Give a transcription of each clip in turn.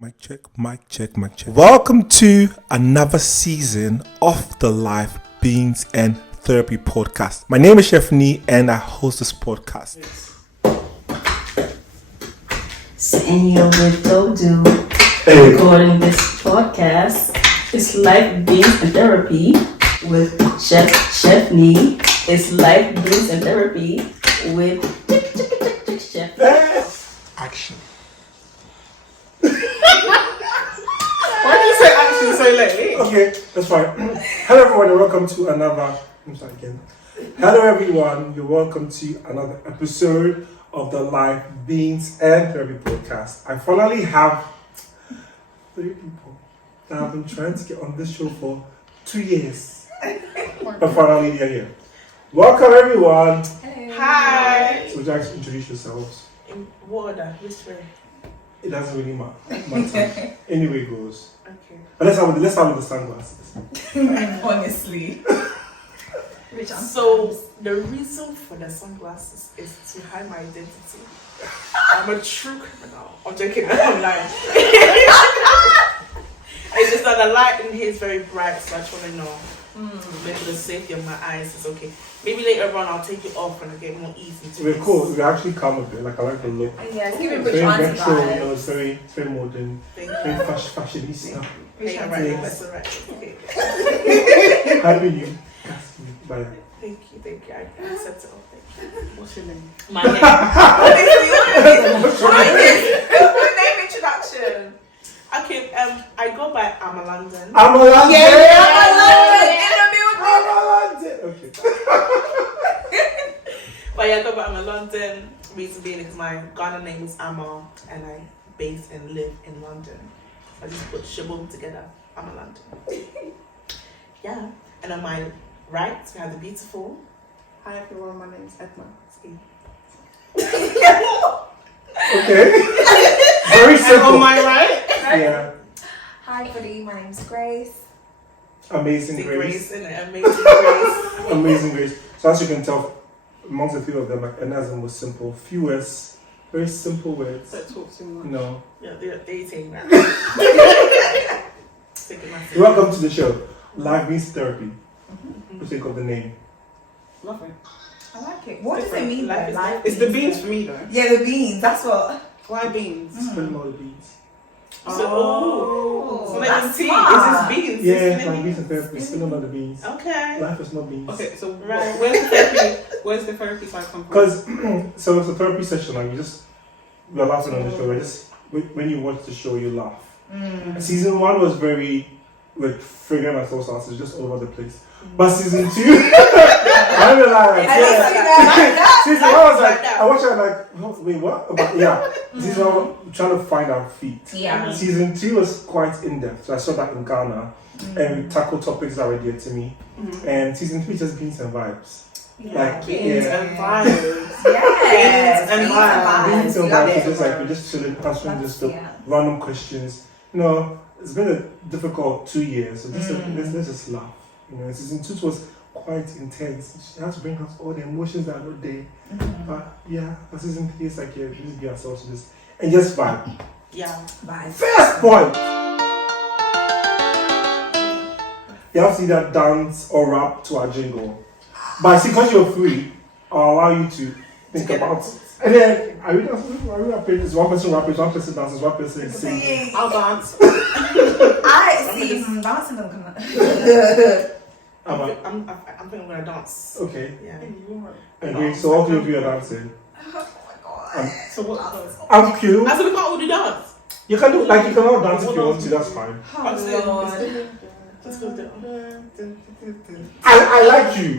Mic check, mic check, mic check. Welcome to another season of the Life, Beans and Therapy podcast. My name is Chef Nee and I host this podcast. Senor with Dodo, recording this podcast. It's Life, Beans and Therapy with Chef Nee. It's Life, Beans and Therapy with Chef. Action. Why do you say action so lately? Okay, that's fine. Hello everyone and welcome to another... Hello everyone, you're welcome to another episode of the Life, Beans and Therapy podcast. I finally have 3 people that I've been trying to get on this show for 2 years. But finally they're here. Welcome everyone. Hello. Hi. So would you actually introduce yourselves? In what order? Which way? It doesn't really matter. Anyway it goes. Okay. But let's start with the sunglasses. Honestly. So the reason for the sunglasses is to hide my identity. I'm a true criminal. I'm joking. I'm lying. It's just that the light in here is very bright, so I just want to know. Maybe the safety of my eyes is okay. Maybe later on I'll take it off when I get more ease into We're this. cool. We actually come a bit. Like I like the look. Yeah, it's giving Very good retro, you know, vibes. it's very modern, Thank very you. fashionista. Hey, alright, that's alright. Okay. How do you? Bye. Thank you. I accept it all. Thank you. What's your name? My name. Good name introduction. Okay, I go by I'm a London. I'm a London. Yeah, I'm I'm a London. Okay. But yeah, I go by I'm a London. Reason being is my Ghana name is Ama and I base and live in London. I just put Shaboom together. I'm a London. Yeah. And on my right, we have the beautiful. Hi everyone, my name is Edna. Okay. Very And simple. on my right, Yeah. Hi everybody, my name is Grace. Amazing the Grace. Grace and the amazing Grace. Amazing Grace. So as you can tell, amongst the few of them, like Edna's was simple. Few words, very simple words. Don't talk too much. No. Yeah, they're dating now. Welcome to the show. Live Beans Therapy. What do you think of the name? Nothing. I like it. What does it Different. mean Life though? is Life It's the beans beans though? for me though. Yeah, the beans. That's what. Why beans? Spelling all the beans. So, so like that's tea. smart. Is this beans? Yeah, Is like this beans and therapy. Spelling all the beans. Okay. Life is not beans. Okay, so Right. where's the therapy side come from? Because so it's a therapy session, like we're laughing on the show. When you watch the show, you laugh. Season 1 was very like figuring ourselves out, so it's just all over the place. But season 2, I don't know, like, season 1 was like I watched it like wait what? But yeah, season 1 trying to find our feet. Yeah. Season 2 was quite in depth, so I saw that in Ghana, and we tackled topics that were dear to me. And season 3 just beans and vibes. Like, Beans yeah. and vibes. Yes. Beans and vibes. Beans and Love vibes, it. just like we're just chilling, answering just the Yeah. random questions. You know, it's been a difficult 2 years, so just let's just laugh. You know, season 2 was quite intense. She had to bring out all the emotions that are not there. But yeah, but season 3 is like yeah, we just be ourselves in this and just vibe. Yeah. Bye. First point. You have to either dance or rap to our jingle. But I see, because you're free, I'll allow you to think about it. And then, are we rapping? Is one person rapping, one person dances, one person singing. I'll dance. I see. Dancing don't come out. I'm thinking I'm gonna dance. Okay. Yeah. Okay, so all three of you are dancing. Oh my god. So what? I'm cute. I said we can't all do dance. You can do, like, you can all dance if you want to, that's fine. Oh lord. Let's go down. I like you.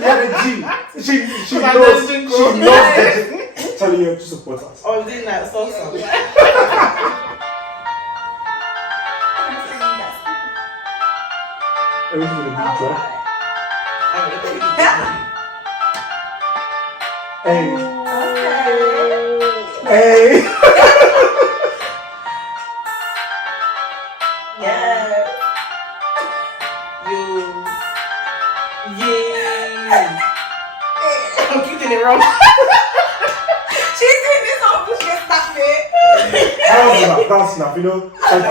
You're the G. She knows the G. Telling you to support us. Oh, I'm doing that salsa. Everything with a beat drop. Hey. Hey. Yeah. I'm keeping it wrong. She's doing this on, but she gets that bit. How was that? That's enough. You know, like,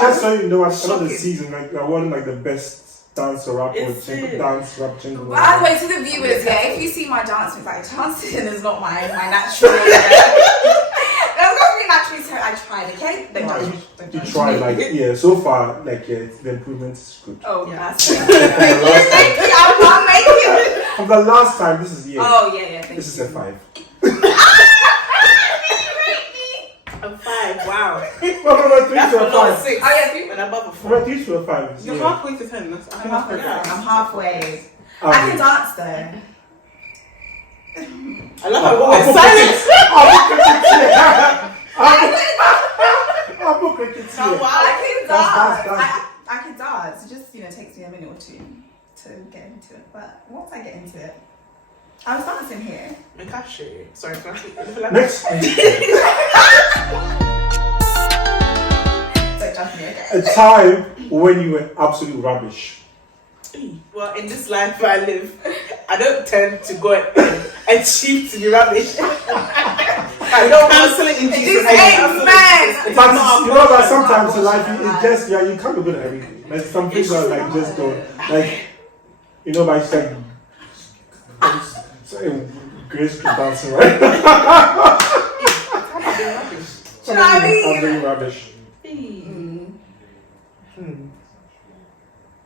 just so you know, at the end of the season, like I won like the best dance or rap or dance rap jingle. By the way, to the viewers, yeah, if you see my dancing, like dancing is not my natural. That's not me naturally, so I tried. Okay, you tried, like so far, like the improvement is good. Oh, Yeah. that's it. Thank you. I'm not making it. From the last time, this is Oh yeah. Thank This you. is a 5. I'm 5. Wow. Well, from a 3 That's to a below 5. 6. Oh yeah, people. And above a From a 4. 3 to a 5. You're halfway to 10. That's, I I'm think halfway. that's I'm halfway. I Average. can dance though. I love how we're silent. I'm not crickets No, here. wow. I can That's- dance. I can dance. It just takes me a minute or two to get into it. But once I get into it, I was dancing here. Make I show you. Sorry, can I Next, So judge me, okay? a time when you were absolute rubbish. Well, in this life I live, I don't tend to go and achieve to be rubbish. I don't Cancel it in This Jesus' ain't name. man. But not a you know that problem. sometimes in life, it just, you can't be good at everything. Like some things are like just don't. Like, you know, like, Grace keep dancing, right? I'm doing rubbish. Do you know what I I'm mean? doing rubbish.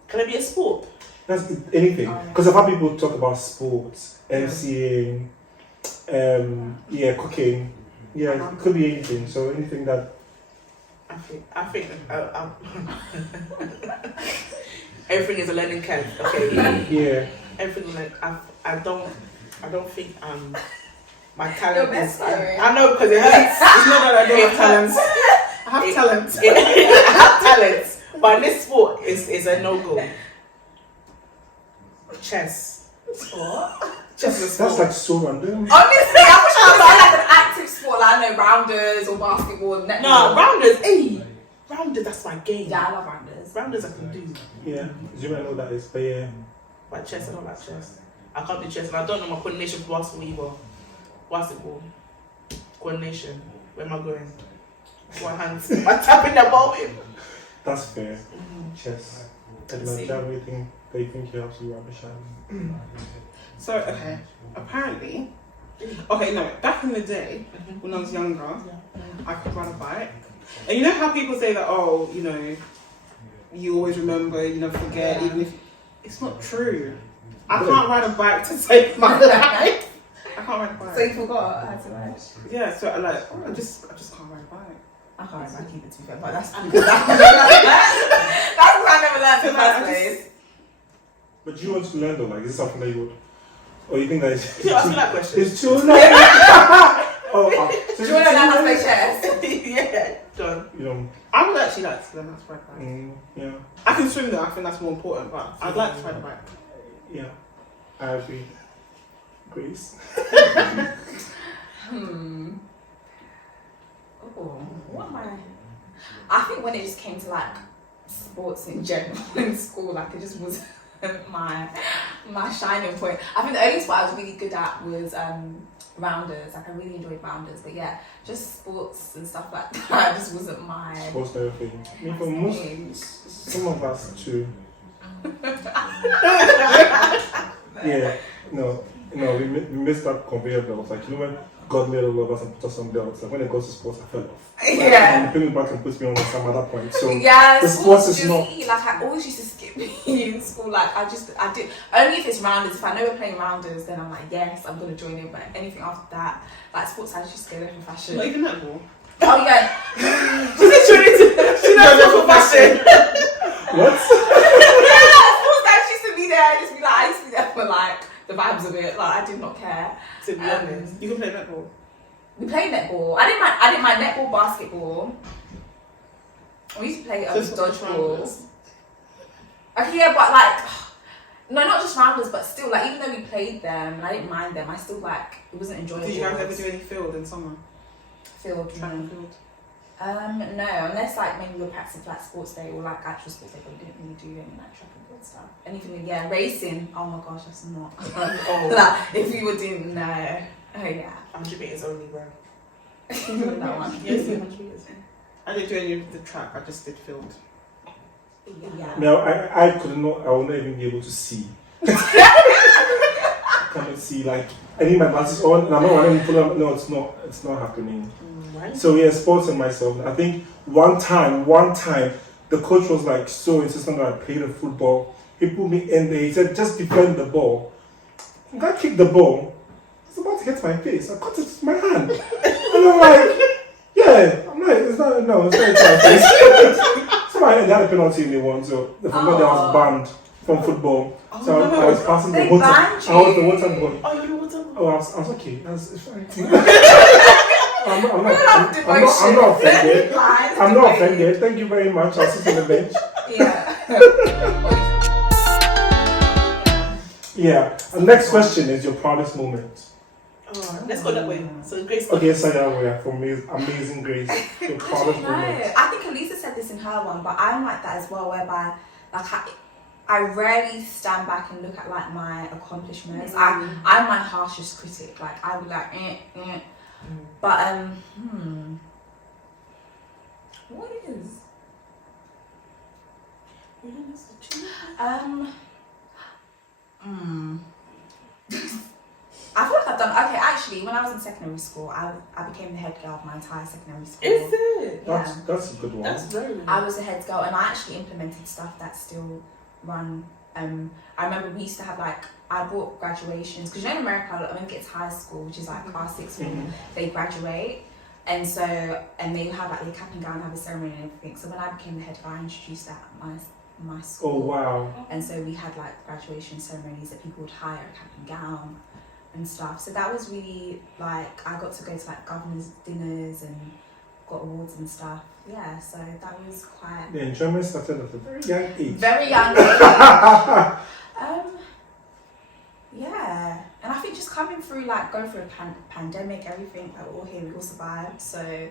Can it be a sport? That's anything. Because I've had people talk about sports, MCing, cooking. Yeah, it could be anything. So anything that. I think everything is a learning curve. Okay. Yeah. Everything like I don't think my talent Your best is. story. I know because it hurts. It's not that I don't have talent. hurts. I have talent. I have talent, but in this sport is a no go. Chess. Chess is a sport. That's like so random. Honestly, I wish I was like an active sport, like I know rounders or basketball, netball. No, rounders. Hey, rounders. That's my game. Yeah, I love rounders. Rounders I can do. Yeah. Do you know what that is? But yeah. But chess, I don't like chess. I can't do chess, and I don't know my coordination for basketball either. Basketball coordination. Where am I going? One hand. Am I tapping the ball in? That's fair. Chess. And do you have anything that you think you're absolutely rubbish at? So, okay, apparently, back in the day, when I was younger, I could ride a bike. And you know how people say that, oh, you know, you always remember, you never forget, even if... It's not true. I can't ride a bike to save my life. I can't ride a bike. So you forgot how to ride? Yeah, so I just can't ride a bike. I can't ride either, to be fair, but that's because that's because I never learned in the first place. But do you want to learn though? Like, is this something that you would? Or you think that it's You ask me that question. it's too late? So Do you want to learn how to play chess? Yeah, done. You know, I would actually like to learn how to ride a bike. yeah, I can swim though, I think that's more important, but I'd like to ride a bike. yeah. I agree. Grace. Oh, what am I think when it just came to like sports in general in school, like it just wasn't my shining point. I think the only sport I was really good at was rounders. Like I really enjoyed rounders, but yeah, just sports and stuff like that just wasn't my. Sports therapy. I mean, for most, some of us too. Yeah. No, we missed that conveyor belt. Like, you know when God made all of us and put us on belts, like when it goes to sports, I fell off. Yeah. And he put me back and put me on some other point. So Yeah, the sports is not. like I always used to skip in school. Like I did only if it's rounders. If I know we're playing rounders, then I'm like yes, I'm gonna join in. But anything after that, like sports, I just go there for fashion. Not even netball. Oh yeah, She knows what for fashion. What? yeah, sports I used to be there. I used to be there for like the vibes of it. Like I did not care. To be honest. You can play netball. We played netball. I didn't mind netball, basketball. We used to play dodgeball. Okay, yeah, but like, no, not just rounders, but still, like, even though we played them and I didn't mind them, I still like it wasn't enjoyable. Did you guys ever do any field in summer? Field? Track and field? No, unless like maybe we were practicing for like sports day or like actual sports day, but we didn't really do any like track and field stuff. Anything, yeah, racing. Oh my gosh, that's not. Oh, Like, if we were doing no, oh yeah, 100 meters only, bro. that one. Yes, 100 meters. I didn't do any of the track. I just did field. Yeah. No, I could not. I would not even be able to see. I cannot see. Like I need my glasses on, and I'm not running full of. No, it's not. It's not happening. Right. So yeah, sports and myself. I think one time, the coach was like so insistent that I played in football. He put me in there. He said, "Just defend the ball." I kicked the ball. It's about to hit my face. I caught it with my hand, and I'm like, "Yeah." I'm like, "It's not. No, it's not hitting my face." So I had a penalty in the one. So the football there was banned from football. Oh, So I was passing the They water. banned I was the you? water boy. Oh, you know what's up? Oh, I was okay. It's fine. I'm not Devotion. offended. Lies, I'm not devotion. offended. Thank you very much. I'll sit on the bench. Yeah. Yeah. And next question is your proudest moment. Oh, let's go that way. So Grace. Okay, Sayawaya from Amazing Grace. Your I proudest don't know. moment. I think Elisa said this in her one, but I'm like that as well, whereby like I rarely stand back and look at like my accomplishments. I'm my harshest critic. Like I would like, but what is I feel like I've done okay. Actually, when I was in secondary school, I became the head girl of my entire secondary school. Is it? Yeah. That's a good one. That's very nice. I was the head girl, and I actually implemented stuff that still run. I remember we used to have like I brought graduations because you know in America, like, when it gets high school, which is like class 6 when they graduate, and so they have like their cap and gown, have a ceremony and everything. So when I became the head girl, I introduced that at my school. Oh wow. And so we had like graduation ceremonies that people would hire a cap and gown and stuff. So that was really like I got to go to like governors' dinners and got awards and stuff. Yeah, so that was quite The enjoyment started at a very young age. very young age. Yeah, and I think just coming through like going through a pandemic, everything like we're all here, we all survived. So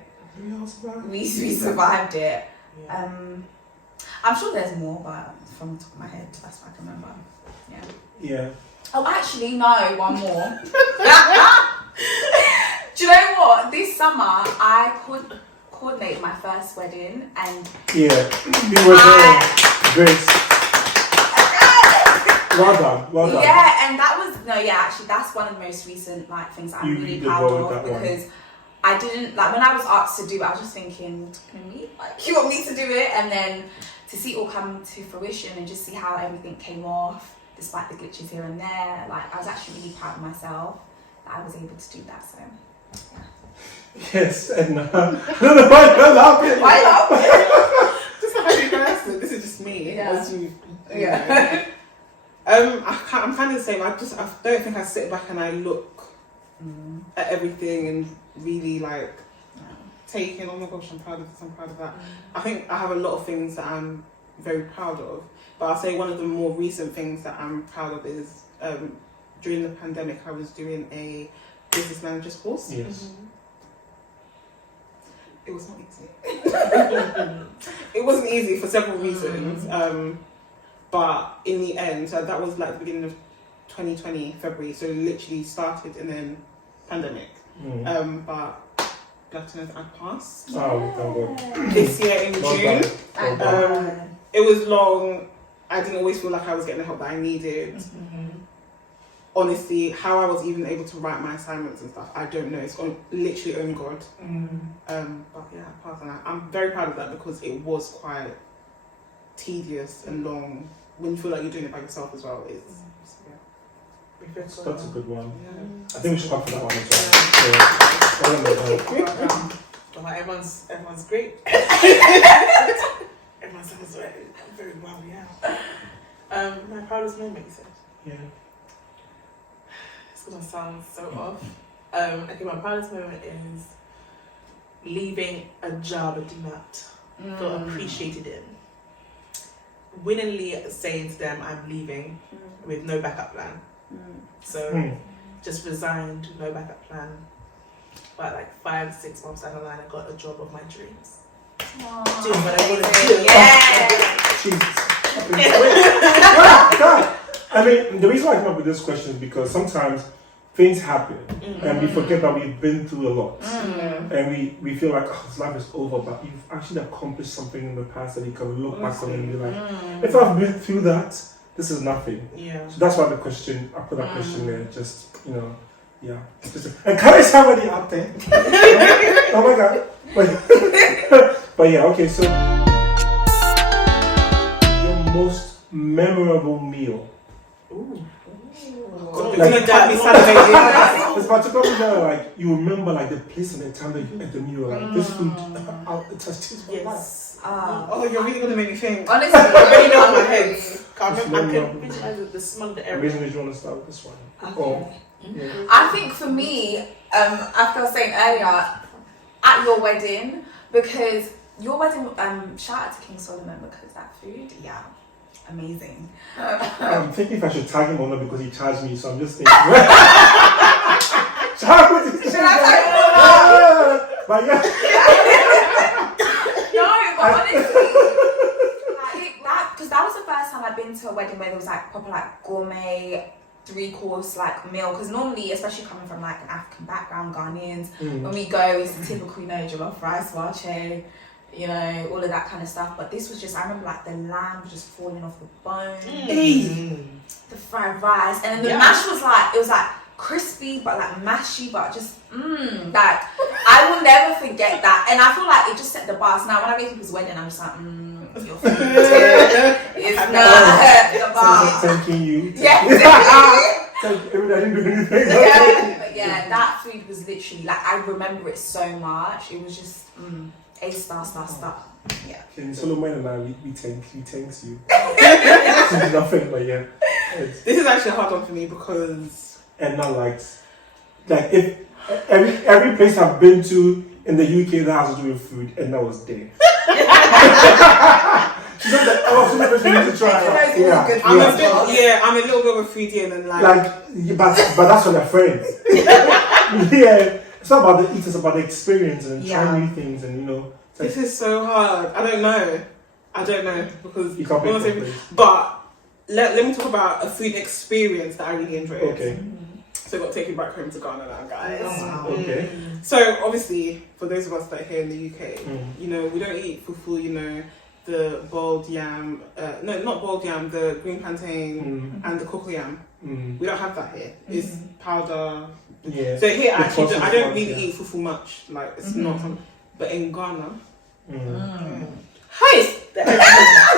we survived it. Yeah. I'm sure there's more, but from the top of my head, that's what I can remember. Yeah. Yeah. Oh, actually, no, one more. Do you know what? This summer, I could coordinate my first wedding, and Yeah. You were there. Grace. Well done. yeah, and that was actually, that's one of the most recent like things that I'm You really did proud well with of that one. because I didn't like when I was asked to do it. I was just thinking, you're talking to me, like you want me to do it, and then to see it all come to fruition and just see how everything came off, despite the glitches here and there. Like I was actually really proud of myself that I was able to do that. So. Yeah. Yes, and I don't know why you're laughing. Why not? Just a happy person. This is just me. Yeah. As you Yeah. I'm kind of the same. I don't think I sit back and I look at everything and really like take in. Oh my gosh, I'm proud of this. I'm proud of that. I think I have a lot of things that I'm very proud of. But I'll say one of the more recent things that I'm proud of is during the pandemic, I was doing a business manager's course. Yes. It was not easy. It wasn't easy for several reasons. But in the end, so that was like the beginning of 2020, February. So literally started and then pandemic. But glad to know that I passed. Oh, thank God. This year in Well June. done. Well done. It was long. I didn't always feel like I was getting the help that I needed. Honestly, how I was even able to write my assignments and stuff, I don't know. It's literally only God. But yeah, I passed, and I'm very proud of that because it was quite tedious and long. When you feel like you're doing it by yourself as well, it's That's a good one. yeah. I think we should come for that one as well. Well, everyone's great. Everyone's doing very well, yeah. My proudest moment, you said. Yeah. It's gonna sound so off. I think my proudest moment is leaving a job I did not feel appreciated in. Willingly saying to them I'm leaving with no backup plan. So just resigned, no backup plan. But like 5-6 months down the line, I got a job of my dreams. Doing what I want to do. Yeah. God. I mean, the reason why I come up with this question is because sometimes things happen, and we forget that we've been through a lot, and we feel like this life is over, but you've actually accomplished something in the past that you can look back on and be like, if I've been through that, this is nothing. Yeah. So that's why I put that question there, just, yeah. Encourage somebody out there. Oh my God. But yeah, okay, so your most memorable meal. Ooh. It's particularly like you remember like the place and the time that you ate the meal, like this food, it touched my life. Oh, you're really gonna make me think. Honestly, I already know in my head. It's I can visualize the smell of the air. Amazing, you want to start with this one? Okay. Yeah. I think for me, after I was saying earlier, at your wedding, because your wedding, shout out to King Solomon because that food, yeah, amazing. I'm thinking if I should tag him or not because he charged me, so I'm just thinking. Should I tag him? But yeah. No, but honestly, like that, because that was the first time I'd been to a wedding where there was like proper like gourmet 3-course like meal, because normally, especially coming from like an African background, Ghanaians, when we go, it's the typical, jollof rice, wache, all of that kind of stuff. But this was just, I remember like the lamb was just falling off the bone, the fried rice, and then the mash was like, it was like crispy but like mashy, but just like I will never forget that. And I feel like it just set the bar. So now when I go to people's wedding, I'm just like your food is not the bar. Thanking you. Yeah. Thank you. I didn't do anything. But yeah, that food was literally like, I remember it so much. It was just A star. Yeah. Okay, Solomon and I, we thanks you. It's nothing, but yeah. This is actually a hard one for me because Edna liked, like if every place I've been to in the UK that has to do with food, Edna was there. She said that so many people need to try. I'm a little bit of a foodie and then but that's for their friends. Yeah, it's not about the eat, it's about the experience and trying new things and This is so hard. I don't know because you can't pick one place. But let me talk about a food experience that I really enjoyed. Okay. So I got to take you back home to Ghana now, guys. Wow. Okay. So obviously, for those of us that are here in the UK, we don't eat fufu, the boiled yam, not boiled yam, the green plantain and the cocoa yam. We don't have that here. It's powder. Yeah. So here actually, I don't really ones, eat fufu much. Like it's not something. But in Ghana,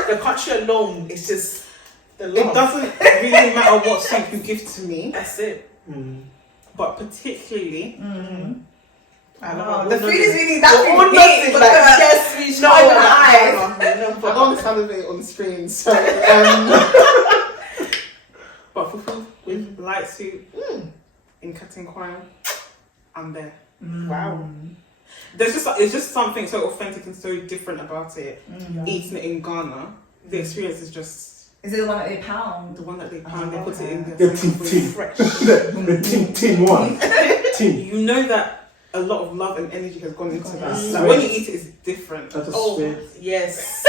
the country alone is just the love. it doesn't really matter what soup you give to me. That's it. But particularly, I know. The food is really that food big, but yes, we know I don't salivate on the screen. So, but fufu with light soup in Katinkwang, I'm there. Wow. It's just something so authentic and so different about it. Eating it in Ghana, the experience is just. Is it the one that they pound? The one that they pound, they put it in The team. Fresh. the team one. Team. You know that a lot of love and energy has gone into that. Yes. Like when you eat it, it's different. That's a Oh, sweat. yes.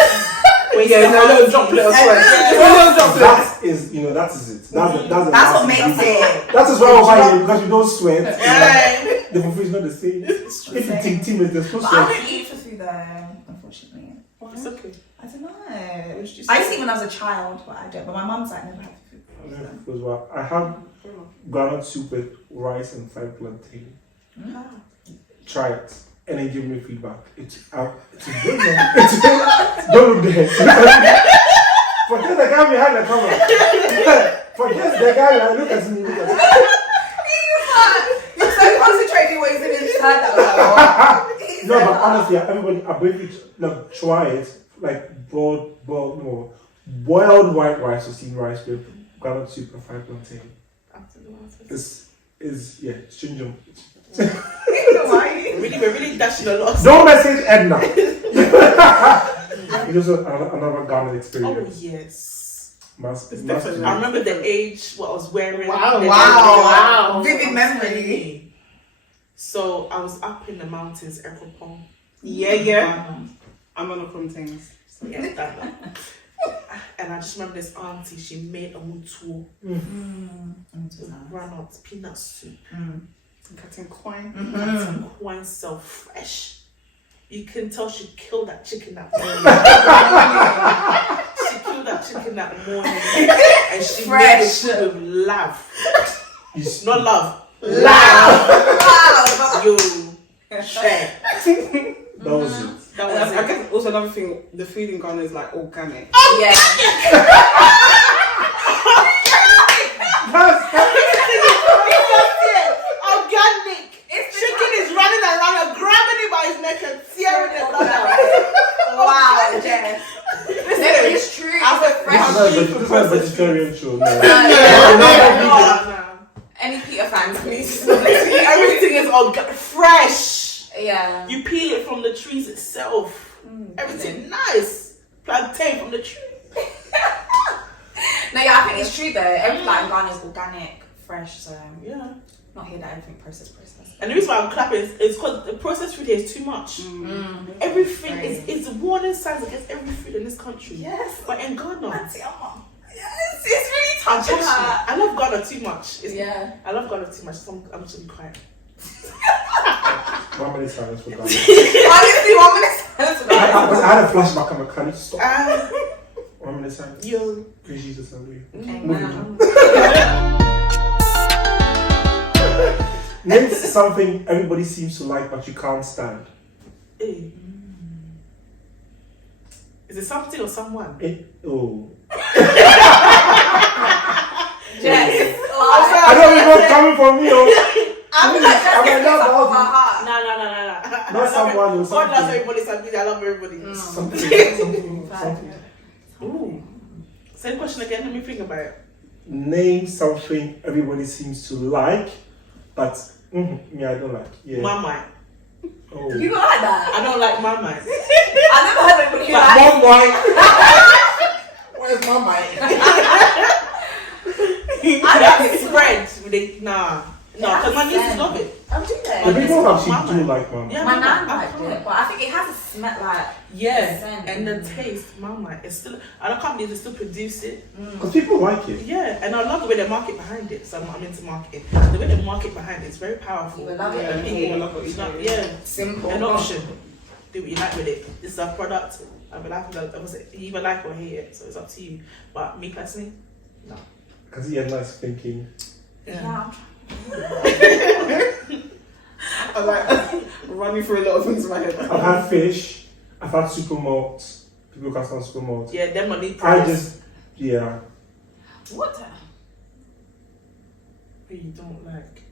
No droplet of sweat. That is it. That's That's what makes it. That is why I was like, because you don't sweat. Yeah. The fufu is not the same. If you team is there's no But I sweat. don't eat fufu though, unfortunately. It's okay. I don't know. I used just- to eat when I was a child, but I don't. But my mum's like never had fufu. As well. I had groundnut soup with rice and fried plantain. Try it and then give me feedback. It's good. Don't look there. Forget the guy behind the camera. Forget the guy. Look at me. You're so concentrated when you just heard that. No, but honestly, everybody, I believe try it. Like boiled white rice or steamed rice with groundnut soup and fried plantain. This is stringent. We're really dashing a lot. Don't message Edna. It was another Ghana experience. Oh yes. Must definitely. I remember the age, what I was wearing. Wow. Vivid memory. So I was up in the mountains, Ekropong. Yeah. I'm on a things. So yeah, that. And I just remember this auntie, she made a mutuo. Granuts, peanut soup. Cutting coin. Cutting coin so fresh. You can tell she killed that chicken that morning. She killed that chicken that morning. And she made it with love. Not love. Love. Yo. Shit. That was it. I guess also another thing, the food in Ghana is like organic. Yeah. Organic. Chicken is running around and grabbing it by his neck and tearing it out. Wow, Jess. Listen, it's true. It's not a vegetarian show. No. Any Peter fans, please. Everything is fresh. Yeah. You peel it from the trees itself. Everything nice. Plantain from the tree. No, yeah, I think it's true though. Everything like in Ghana is organic, fresh. So yeah, not here that everything processed. And the reason why I'm clapping is because the processed food here is too much. Everything is warning signs against every food in this country. Yes, but in Ghana, yes, it's really touching her. I love Ghana too much. I love Ghana too much. So I'm just be quiet. 1 minute silence for Ghana. Honestly, 1 minute silence for Ghana. I had a flashback. I'm like, can you stop? 1 minute silence. Yo. Praise Jesus, hallelujah. Name something everybody seems to like but you can't stand. Is it something or someone? Oh. Yes. I don't know what's coming from me. I'm No. Not someone or God something. loves everybody something. I love everybody. Something. Ooh. Same question again. Let me think about it. Name something everybody seems to like, but me, I don't like. Yeah. Marmite. Oh. You don't like that? I don't like Marmite. I never heard anybody like Where's Marmite? I don't think spread. Nah, because my nieces love it. Oh, do they? The people actually do like Marmite. Yeah, My nan liked it, but I think it has a smell like and the taste, Marmite, it's still. I can't believe they still produce it. Because people like it. Yeah, and I love the way they market behind it. So I'm into marketing. The way they market behind it is very powerful. You will love it. And people love it. Simple. An option. Do what you like with it. This is a product. You either like or hate it, so it's up to you. But me personally, no. Because he had nice thinking. Yeah. I'm like running through a lot of things in my head. I've had fish. I've had super malt. People can stand super malt. Yeah, them money I price. just, yeah. What? What you don't like?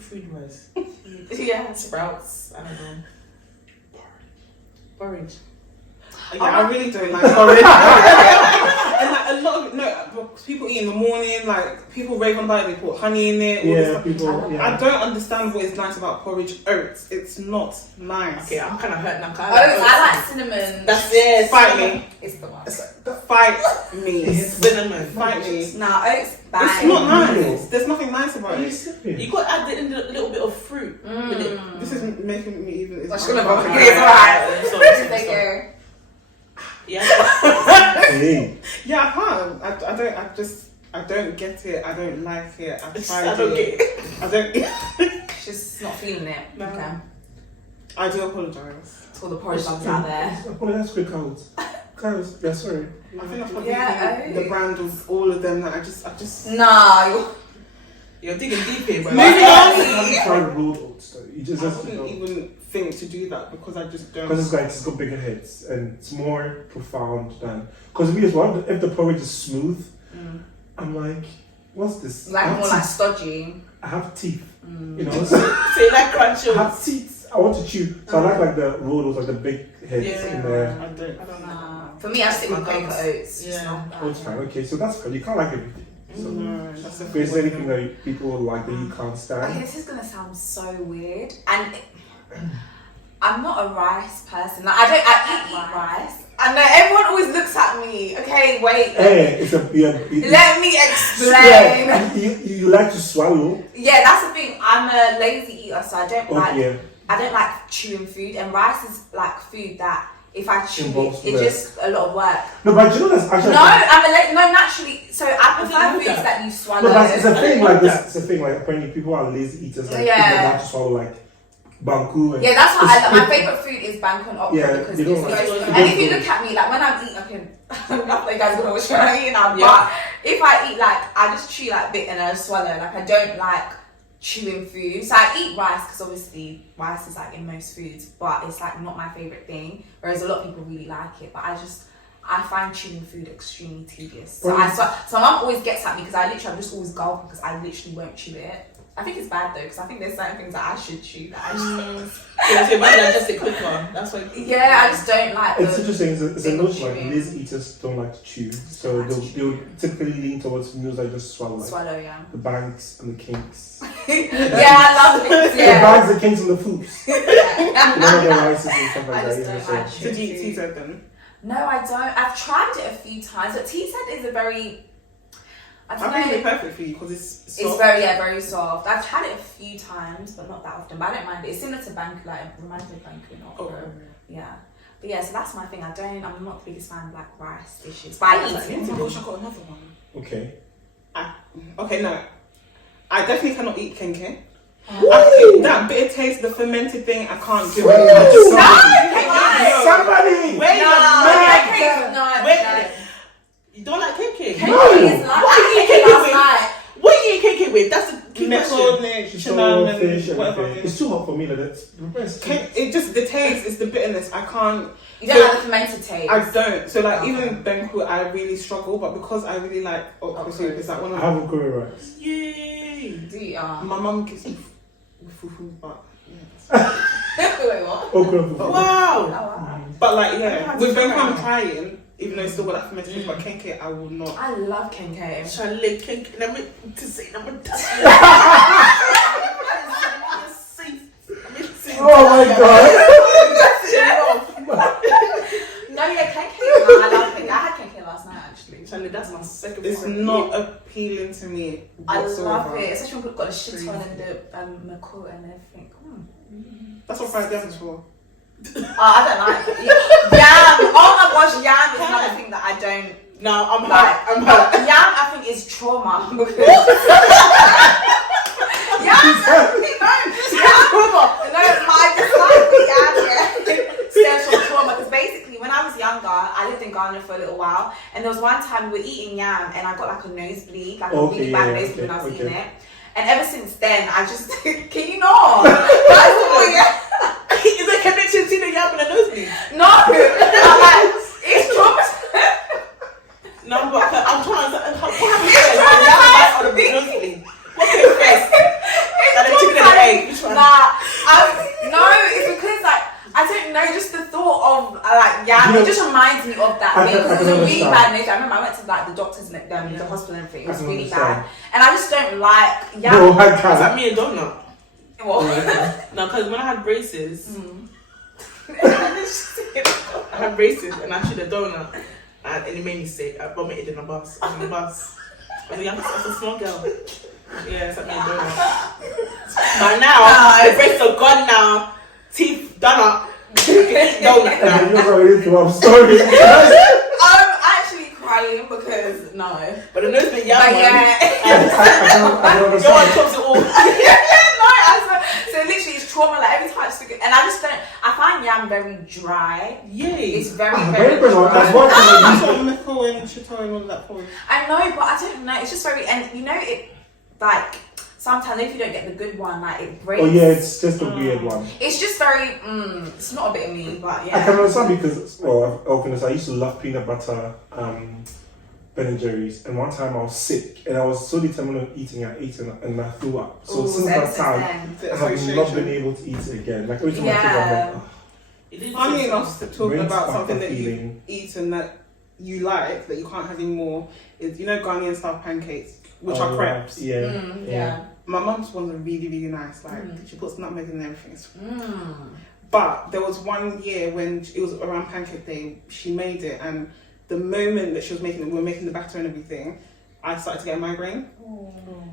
Food wise. Yeah. Sprouts. I don't know. Porridge. Yeah, I really don't like porridge. And like a lot of people eat in the morning, like people rave on diet, they put honey in it. All this stuff. People. I don't understand what is nice about porridge oats. It's not nice. Okay, I'm kind of hurt now. I like cinnamon. That's it. Fight me. It's the one. Fight me. Cinnamon. Fight me. Nah, oats bad. It's not nice. There's nothing nice about it. You got to add a little bit of fruit with it. This is making me even. It's gonna go. It's alright. They go. Yeah. Yeah, I can't. I don't get it. I don't like it. I don't get it. I don't. Just not feeling it. No. Okay. I do apologise. To all the porridge lovers out there. That's good, Carlos. Yeah, sorry. I think I'm Yeah, the brand of all of them that I just. Nah, you're digging deep here, bro. Moving on. Have you tried rolled oats though? You just I wouldn't even think to do that because I just don't. Because it's got bigger heads and it's more profound than. Because me as well, if the porridge is smooth, I'm like, what's this? like more like stodgy. I have teeth, you know. So So you like crunch I have teeth. I want to chew, so I like the rolled oats, like the big heads in there. I don't. Nah. For me, I stick with Quaker oats. Yeah. Oats fine. Okay, so that's good. You can't like everything. So No, that's if there's anything that people like that you can't Okay, stand, this is gonna sound so weird, and I'm not a rice person. Like I eat rice. I know everyone always looks at me. Okay, wait. hey, it's a Let me explain. You like to swallow. Yeah, that's the thing. I'm a lazy eater, so I don't Oh like. yeah. I don't like chewing food, and rice is like food that if I chew Involves it, it's just a lot of work. No, but you know that's actually. No, naturally. So I prefer foods that you swallow. No, that's it's a thing like this. It's a thing like apparently people are lazy eaters. Like people have to swallow like banku. And that's what my favorite food is banku and okra because you don't it's like so. And if you look at me, like when I'm eating, I'm not like you guys gonna watch when I'm eating now. But if I eat like I just chew like a bit and I swallow. Like I don't like chewing food. So I eat rice because obviously rice is like in most foods, but it's like not my favorite thing. Whereas a lot of people really like it, but I find chewing food extremely tedious. So so my mum always gets at me because I'm just always gulping because I literally won't chew it. I think it's bad though because I think there's certain things that I should chew that I just. Just a quick one. That's why. Yeah, I just don't like. It's interesting. It's a notion like lazy eaters don't like to chew, so they'll typically lean towards meals that just swallow. Like the banks and the kinks. I love kinks. The banks, the kinks, and the foops. None of the rices and stuff like that. So do you eat tea set then? No, I don't. I've tried it a few times, but tea set is a very. I think it's perfect for you because it's soft. It's very soft. I've had it a few times, but not that often. But I don't mind it. It's similar to banku, like it reminds me of banku and okra. Yeah. But yeah, so that's my thing. I'm not the biggest fan of like rice dishes, but I eat it. I wish I got another one. Okay. Okay, no. I definitely cannot eat kenke. That bitter taste, the fermented thing, I can't do it. Somebody! Wait a minute! No. You don't like kenke? Kenke is like what are you eating last night? What are you eating kenke with? That's a key question. Fish, whatever. It's too hot for me. Like it just the taste is the bitterness. I can't. You don't like the fermented taste. I don't. So like even benku, I really struggle. But because I really like okra soup, it's like one of. I have okra rice. Yay! My mum gives me fufu, but Wait, what? Okra. Wow. But like with benku I'm trying. Even though it's still got that fermented taste, but kenke I will not. I love kenke. Charlie, kenke. Let me say number. Oh my god! Kenke. I love kenke. I had kenke last night actually. Charlie, that's my second. It's not appealing to me whatsoever. I love it, especially when we've got the shit on and the makut and everything. That's what fried yam is for. I don't like yam. Oh my gosh, yam is another thing that I don't. No, I'm like. I'm hurt. Yam, I think is trauma because yam. No, my dislike for yam stems from trauma because basically when I was younger, I lived in Ghana for a little while, and there was one time we were eating yam and I got like a nosebleed, like a really bad nosebleed when I was eating it. And ever since then, I just can you not? Is there a connection to the yam and the nosebleed? No, like, it's trauma. No, but I'm trying to. What happened to the nosebleed? What came first? Like the chicken and the egg? Which one? No, it's because like I don't know, just the thought of like yam, it just reminds me of that thing because it's a really bad nature. I remember I went to like the doctors and the hospital and everything. It was really bad, and I just don't like yam. No, I can't. Is that me a donut? What? No, because when I had braces, I had braces and I chewed a donut, and it made me sick. I vomited in a bus. I was in the bus. I was a small girl. Yeah, it's like me a donut. But now the braces are gone now. Teeth done up. Donut now. I'm sorry. I'm actually crying because no. But the nosebleed yam But one. I don't Your one understand. tops it all. So literally it's trauma like every time it's and I just don't. I find yam very dry. Yay. It's very Very dry. That's what That's what Nicole and Chito and all that for. I know, but I don't know. It's just very and you know it like sometimes if you don't get the good one, like it breaks. Oh yeah, it's just a weird one. It's just very. It's not a bit of me, but yeah. I can understand because I used to love peanut butter, Ben and Jerry's, and one time I was sick and I was so determined on eating, I ate and I threw up. So since that time, I have not been able to eat it again. Like every time I think I'm like, funny enough to talk brain about spark something that that you've feeling. eaten that you like that you can't have anymore is Ghanaian style pancakes, which are crepes. Yeah. My mum's ones are really, really nice. Like she puts nutmeg in everything. But there was one year when it was around Pancake Day, she made it, and the moment that she was making it, we were making the batter and everything, I started to get a migraine.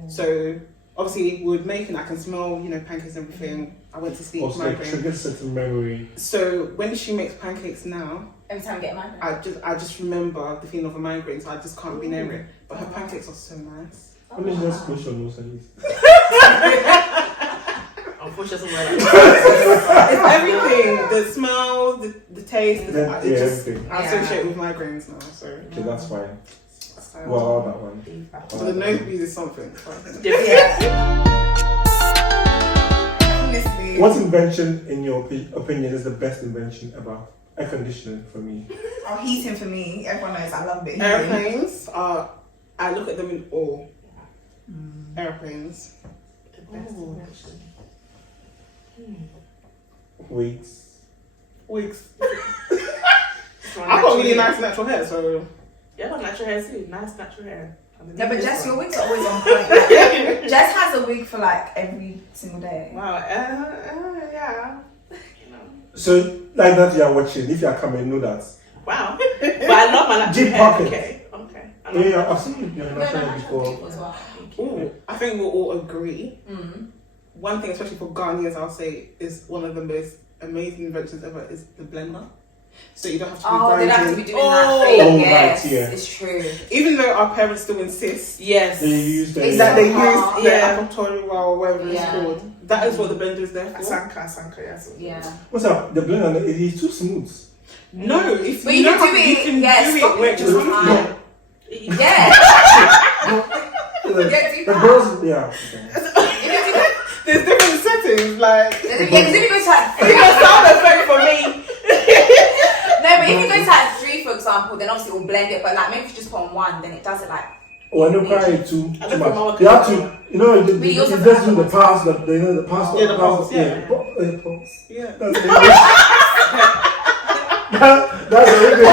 So obviously we were making, I can smell, pancakes and everything. I went to sleep, Also, like, migraine. trigger certain memory. So when she makes pancakes now, Every time I get migraine. I just remember the feeling of a migraine, so I just can't be near it. But her pancakes are so nice. I mean, just push your nose at least. Unfortunately, It's everything. The smell, the taste, everything. I associate with migraines now, so. Okay, that's fine. Well, that one. But the nosebleed is something. Honestly. What invention, in your opinion, is the best invention ever? Air conditioning for me. Oh, heating for me. Everyone knows I love it. Airplanes are, I look at them in awe. Airplanes. The best invention. Wigs. Wigs. I've got really nice natural hair, so. Yeah, I've got natural hair too. Nice natural hair. No, but Jess, your wigs are always on point. Like, Jess has a wig for like every single day. Wow. Yeah. So, like that you are watching, if you are coming, know that. Wow. But I love my natural Deep hair. pockets. Okay. Yeah, I've seen your natural hair before. As well. Ooh, I think we'll all agree. Mm. One thing, especially for Ghanaians, I'll say is one of the most amazing inventions ever is the blender. So you don't have to be Oh, they grinding. don't have to be doing that thing. Yes, right, yeah. it's true. Even though our parents still insist Yes. They use the that they use Uh-huh. the Yeah. apple tori or whatever it's Yeah. called. That is what the blender is there for. Asanka, yes. Yeah. What's up? The blender, it is too smooth. No, if But you you don't can have do to, you it. can Yeah, do stop it where it it just just comes fine. out. Yeah. The Yeah, do girls, yeah. Okay. There's different settings, like Yeah, because if you go to like It's a sound effect for me. no, but if you go to like 3, for example, then obviously it will blend it. But like maybe if you just put on 1, then it does it like. Oh, I don't cry too I don't know much. You have to, But you also you just do have the to- pass, the pass. Yeah, the pulse, yeah. Pulse. yeah. That's English. That's the English.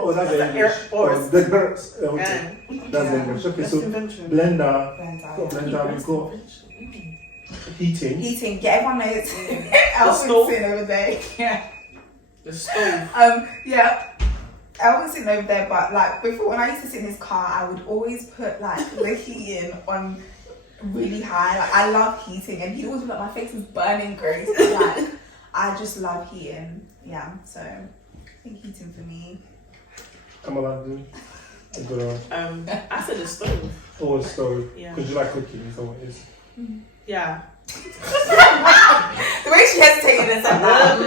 Oh, that's the English. Pulse. The birds. Okay. Yeah. That's the English. Okay, Best so invention. blender, we go heating. Eating, yeah, everyone knows. The Elvin's stove. sitting over there. Yeah. The stove. Yeah. Elvin's sitting over there, but like before, when I used to sit in his car, I would always put like the heating on really high. Like I love heating, and he'd always be like, my face is burning, Grace. Like I just love heating. Yeah, so I think heating for me. Come on, a good one. I said the stove. Oh, stove. Yeah. Because you like cooking, is that what it is? Yeah. The way she hesitated and said that.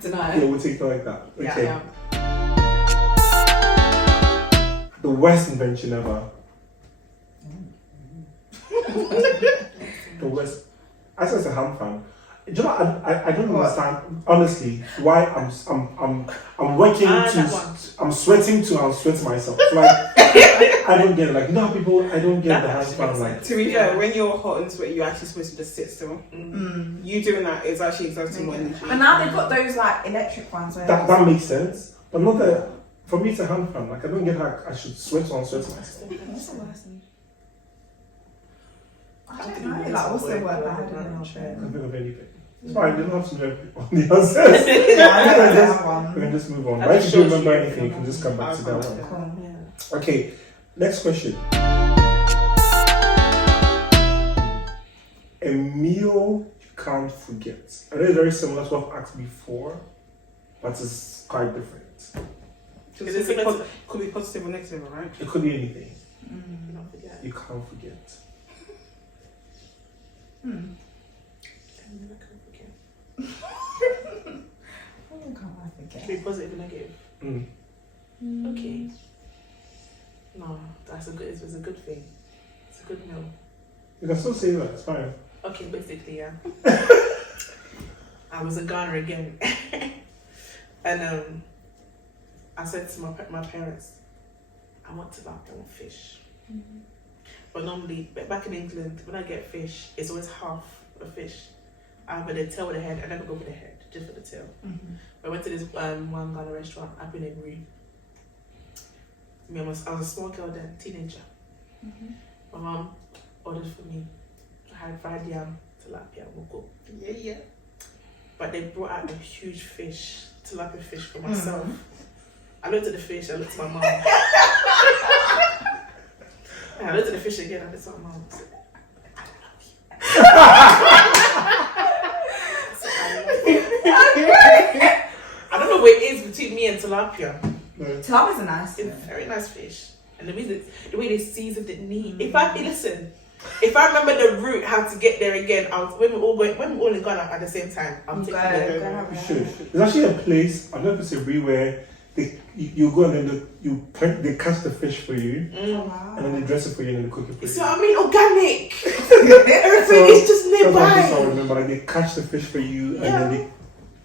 Deny. Yeah, we'll take it like that. Okay. Yeah. The worst invention ever. The worst. I said it's a ham fan. Do you know, I don't understand honestly why I'm working that to one. I'm sweating myself. Like I don't get it. Like people I don't get That the hand actually fan. makes Like sense. To be fair, when you're hot and sweaty, you're actually supposed to just sit still. Mm. You doing that is actually exerting more energy. But now they've got those like electric ones. Where that makes sense. But not that for me it's a hand fan. Like I don't get how I should sweat myself. What's the worst one? I don't know. Like what's the word? I don't know. I can't think of anything. It's fine, you don't have to know on the answers. Yeah, I know we, that can one. just move on. I Right? If just you showed remember you. anything, you can just come back to that one. Cool. Yeah. Okay, next question. A meal you can't forget. I know it's very similar to what I've asked before, but it's quite different. Is it similar to- Could be positive or negative, right? It could be anything Not forget. you can't forget. I can't forget. Oh, can't I forget? Could be positive or negative. Mm. Okay. No, that's a good. It's a good thing. It's a good meal. You can still say that, it's fine. Okay, basically, yeah. I was in Ghana again, and I said to my parents, I want fish. But normally, back in England, when I get fish, it's always half a fish. I have the tail with the head. I never go with the head, just for the tail. I went to this one Ghana restaurant up in Ebury. I was a small girl then, teenager. My mom ordered for me. I had fried yam, tilapia, moko. Yeah. But they brought out a huge fish, tilapia fish for myself. I looked at the fish, I looked at my mom. I looked at the fish again. I just saw my mom. I don't know what it is between me and tilapia. Tilapia's a nice. It's a very nice fish, and the way they seasoned it neat. If I remember the route how to get there again, when we're all in Ghana at the same time, I'm taking it. You should. There's actually a place, I'm not going to say where you go and then they catch the fish for you, Wow. and then they dress it for you and then they cook it for You you. see what I mean? Organic. Everything is just That's what I nearby. remember. Like they catch the fish for you and then they,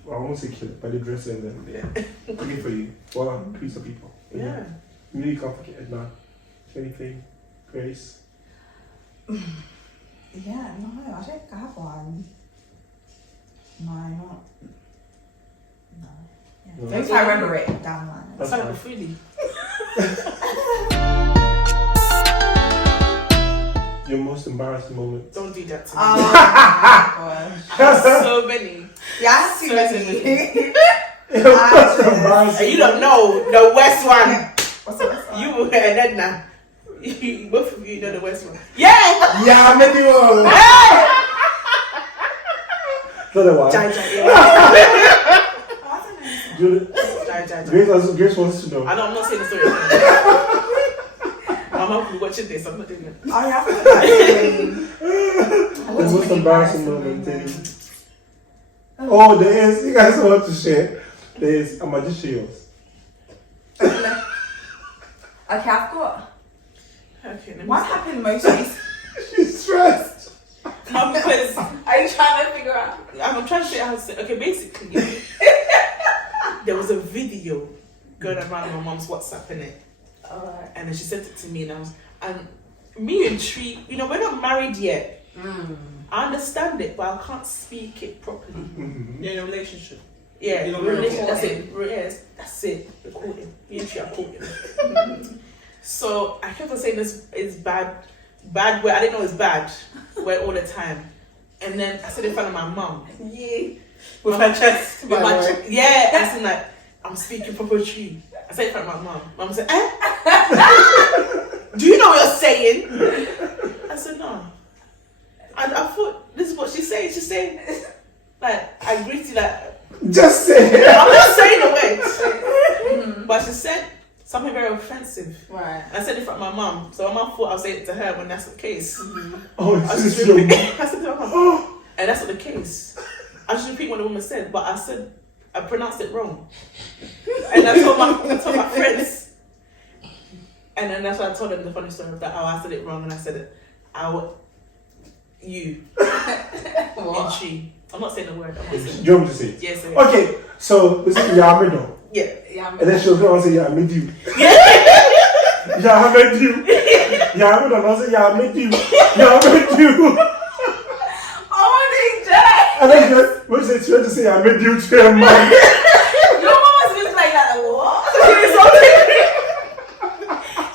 well, I won't say kill it, but they dress it and then they cook it for you. Well, a piece of people. Yeah. Really complicated now. Anything, Grace? Yeah, no, I don't think I have one. No, not. No. Yeah. No. Maybe if I remember it down the line. That's That's fine. like a foodie. Your most embarrassing moment? Don't do that to me. Oh my gosh. I have so many. Yeah, I have too many. Most embarrassing. And you don't know the West one. What's the best one? You and Edna. Both of you know the West one. Yeah! Yeah, I met you all. Another one. Jai, Jai, yeah. Jai, Jai, Jai. Grace wants to know. I'm not saying the story. My mom will be watching this, I'm not doing it. Oh, yeah, The most embarrassing moment is. Oh, there is. You guys want to share? There is. I'm just share yours. Okay, I've got. Okay, let me What see. happened most recently? She's stressed. No, because Are you trying to figure out? I'm trying to figure out how to say. Okay, basically, there was a video going around my mom's WhatsApp in it, Alright. and then she sent it to me, and me and Tree, we're not married yet. I understand it, but I can't speak it properly. Mm-hmm. You're in a relationship. Yeah, You're not relation, married. that's it. Yes, that's it. Recording. Me and Tree are caught. So I kept on saying this is bad where I didn't know it's bad where all the time, and then I said it in front of my mom. Yeah. With her chest. With my yeah, I said like I'm speaking proper Tree. I said it in front of my mom. Mom said, "Eh? Do you know what you're saying?" I said, "No." And I thought this is what she's saying. She's saying like I agree to that. Just say it. I'm not saying the words, but she said something very offensive. Right. I said it in front of my mom, so my mom thought I'll say it to her when that's the case. Oh, I this just is your repeat. I said to my mom, and that's not the case. I just repeat what the woman said, but I pronounced it wrong. And I told my friends, and then that's why I told them the funny story of that. Oh, I said it wrong, and I said it. You and she. I'm not saying the word. I'm not saying. Do you want me to say it? Yes. Yeah, Okay, so this is Yamido. yeah. Yeah, And then she'll go and say, yeah, I made you. Yeah. Yeah, I made you. Yeah, I made say, yeah, I made you. Yeah, I made you. Oh, DJ! And then when she tried to say, I made you to her mom. Your mom was just like that. What?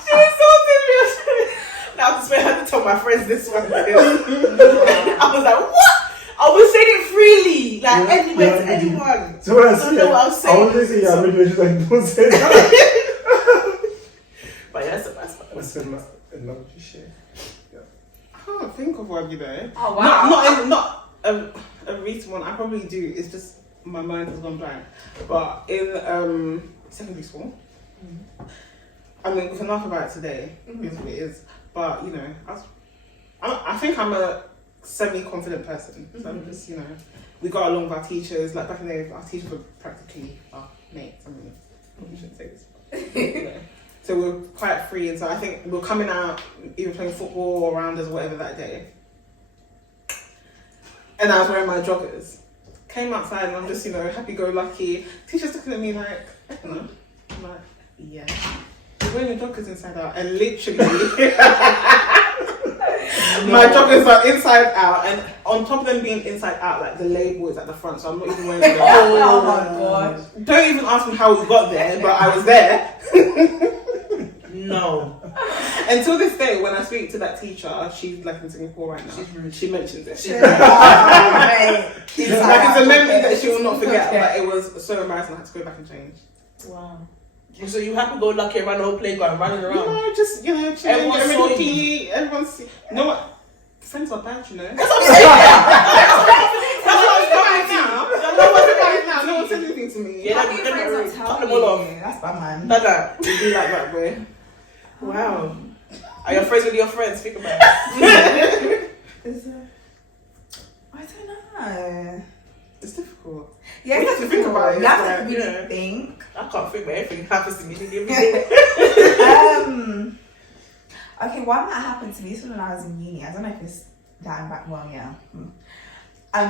She insulted me. Now I just had to tell my friends this one. I was like, what? I was saying it freely, like Yeah, anywhere yeah, to anyone. So when I I see don't know what I was I saying. was just saying, yeah, I made you. She's like, don't say that. But yeah, that's What's another you share? I can't think of one, you know. Oh, wow. Not a recent one. I probably do. It's just my mind has gone blank. But in secondary school, I mean, we can laugh about it today. Is what it is. But you know, I think I'm a semi-confident person. So I'm just, you know, we got along with our teachers. Like back in the day, our teachers were practically our mates. I mean, probably shouldn't say this. But, you know. So we were quite free, and so I think we were coming out, either playing football or rounders or whatever that day. And I was wearing my joggers. Came outside and I'm just, you know, happy-go-lucky. Teacher's looking at me like, I don't know. I'm like, yeah. You're wearing your joggers inside out. And literally, my joggers are inside out. And on top of them being inside out, like the label is at the front. So I'm not even wearing the Oh my god. Don't even ask me how we got there, but I was there. no. Until this day, when I speak to that teacher, she's like in Singapore right now. She mentions it. Oh, mate. It's like it's a memory that she will not forget. But it was so embarrassing. I had to go back and change. Wow. So you happy go lucky around the whole playground, running around? No, just chilling, Everyone getting saw ready to you. pee. Everyone's. You know what? Friends are bad, you know. That's what I'm saying. No one said anything to me. Yeah, How can your friends not cut tell them all off. you? That's bad, man. Dada. You be like that, boy. Wow. Are your friends with your friends? Think about it. Is it? I don't know. It's difficult. Yeah, We have to think about it. You have It's to like, really yeah. think. I can't think, but everything happens to me. Okay, one that happened to me, this was when I was in uni. I don't know if it's that back. Well, yeah.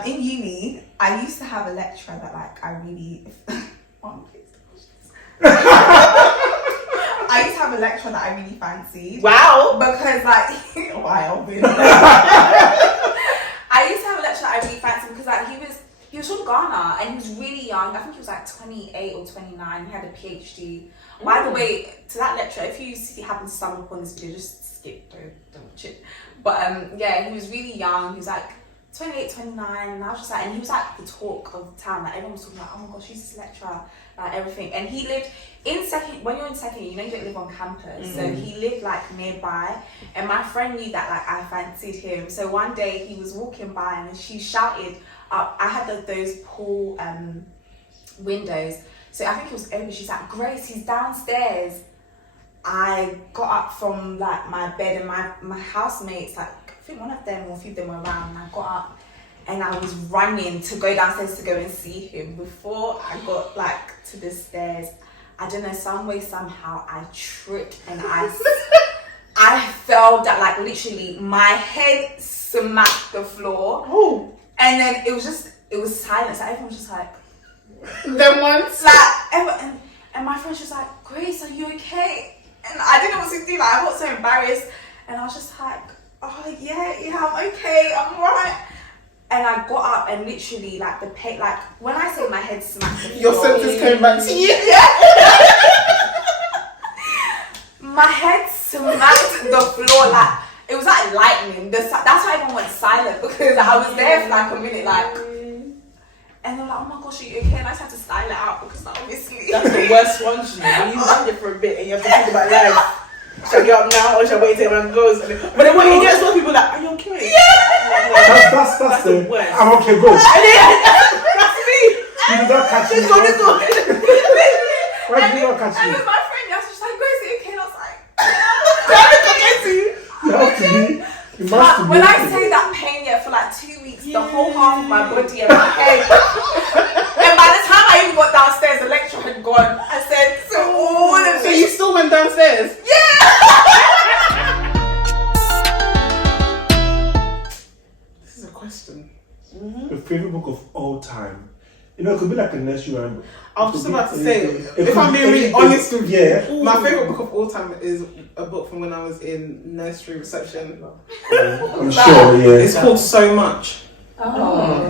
In uni, I used to have a lecturer that like I really. I used to have a lecturer that I really fancied. Wow. Because like, wow. I used to have a lecturer that I really fancied because like he was from Ghana and he was really young. I think he was like 28 or 29. He had a PhD. By the way, to that lecturer, if you happen to stumble upon this video, just skip, don't watch it. But yeah, he was really young. He was like 28, 29, and I was just like, and he was like the talk of town. Like everyone was talking about, oh my gosh, he's this lecturer, like everything. And he lived in second. When you're in second, you know you don't live on campus, so he lived like nearby. And my friend knew that like I fancied him. So one day he was walking by and she shouted up. I had those pool windows, so I think it was open. She's like, Grace, he's downstairs. I got up from like my bed and my housemates, like I think one of them or a few of them were around, and I got up and I was running to go downstairs to go and see him. Before I got like to the stairs, I don't know, some way, somehow I tripped and I fell down, like literally my head smacked the floor. Oh. And then it was silence. Like, everyone was just like, Then once. like, and my friend was like, Grace, are you okay? And I didn't know what to do. Like, I got so embarrassed, and I was just like, oh yeah, I'm okay, I'm alright. And I got up and literally, like the pain, like when I say my head smacked the floor, Your senses came back to you. my head smacked the floor, like it was like lightning. That's why everyone went silent, because I was there for like a minute, like. And they're like, oh my gosh, are you okay? And I just had to style it out because obviously. That's the worst one, you know. When you run it for a bit and you have to think about life. Shall I get up now or shall I wait till everyone goes? But then when you get some people like, are you okay? That's the worst. I'm okay, go. And then, that's me. You did not catch me. Let's go. Why did you not catch And me? then my friend, I was just like, Grace, are you okay? And I was like, You have to be. You must be. when I say that pain, yeah, for like 2 weeks, the whole half of my body and my head. And by the time I even got downstairs, the lecture had gone. I said, so all of So this. you still went downstairs? This is a question. The favorite book of all time. You know, it could be like a nursery rhyme book. I was just about to say, It if could I'm be being really anything. honest with you, Yeah. my favourite book of all time is a book from when I was in nursery reception. I'm sure, yeah. It's called So Much, Oh.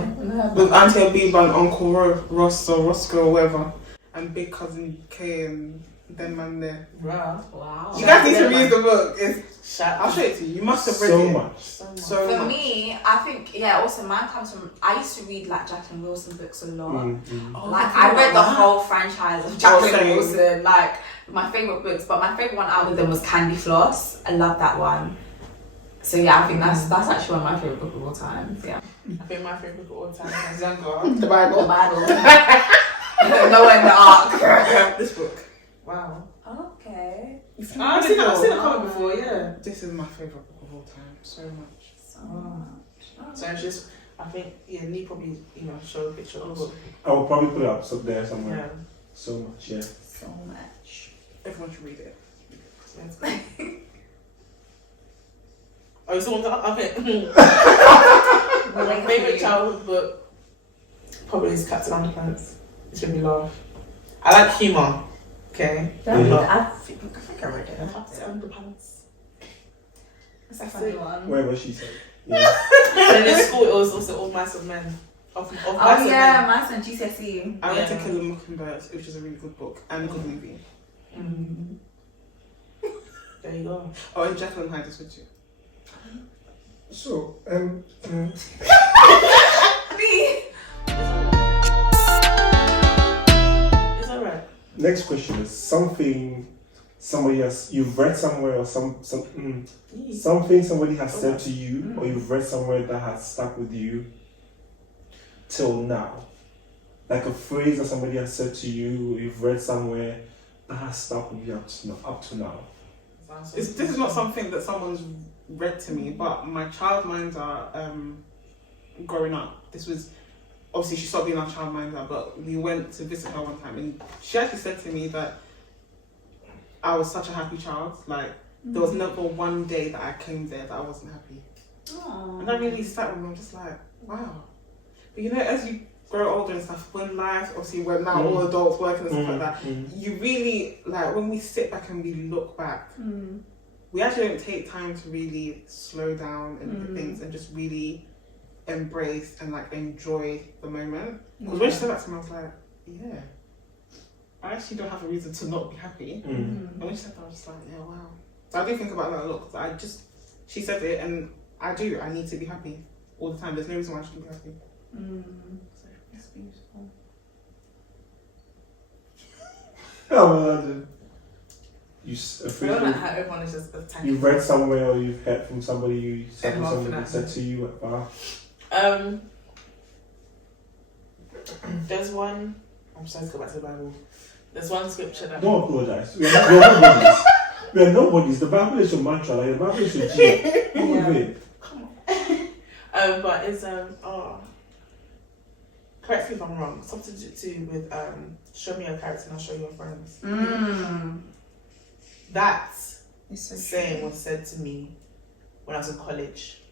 with Auntie Abiba and Uncle Ross or Roscoe or whatever, and Big Cousin Kay and them man there. Wow. Wow. You guys need to read the book. I'll Shout show it to you. You must have read So it. much. So For much. me, I think, yeah, also mine comes from, I used to read like Jacqueline Wilson books a lot. Mm-hmm. Like I read the whole franchise of Jacqueline same. Wilson, like my favourite books, but my favourite one out of them was Candy Floss. I love that one. So yeah, I think that's actually one of my favourite books of all time. Yeah. I think my favourite book of all time when I was younger. The The Bible. Bible. Noah and the Ark. This book. Wow. Okay. I've seen it cover before, yeah. This is my favourite book of all time. So much. So much. So it's just, I think, yeah, Lee probably, show a picture of the book. I will probably put it up there somewhere. Yeah. So much, yeah. So much. Everyone should read it. Let's go. Oh, you still want to? Okay. My favourite childhood book probably is Captain Underpants. It's made me laugh. I like humour. Okay. I think I read it. Captain Underpants. That's a funny one. Whatever she said. Yeah. And in school, it was also All Mice and Men. Of Mice Oh and yeah, Men. mine's on GCSE. I read To Yeah. Kill a Mockingbird, which is a really good book and a good movie. Mm. There you go. Oh, and Jekyll and Hyde is good too. So, Me. It's alright. Next question is something somebody has you've read somewhere or something somebody has said to you or you've read somewhere that has stuck with you till now. Like a phrase that somebody has said to you, you've read somewhere that has stuck with you up to now. This is not something that someone's read to me, but my childminder, growing up, this was, obviously she stopped being our childminder, but we went to visit her one time and she actually said to me that I was such a happy child. Like, there was never one day that I came there that I wasn't happy. Aww. And that really sat with me. I'm just like, wow. But you know, as you grow older and stuff, when life, obviously we're now all adults working and stuff like that, you really, like, when we sit back and we look back, we actually don't take time to really slow down and look at things and just really embrace and like enjoy the moment. Because when she said that to me, I was like, yeah, I actually don't have a reason to not be happy. And when she said that, I was just like, yeah, wow. So I do think about that a lot, because she said it and I need to be happy all the time. There's no reason why I shouldn't be happy. So it's beautiful. Oh, you I don't like how everyone is just attacking. you've read somewhere or you've heard from somebody somebody said to you There's one. I'm sorry to go back to the Bible. There's one scripture that. don't apologize. We are nobodies. We are nobodies. The Bible is your mantra. Like the Bible is your G. What with it? Come on. But it's correct me if I'm wrong. Something to do with show me your character and I'll show you your friends. That saying was said to me when I was in college,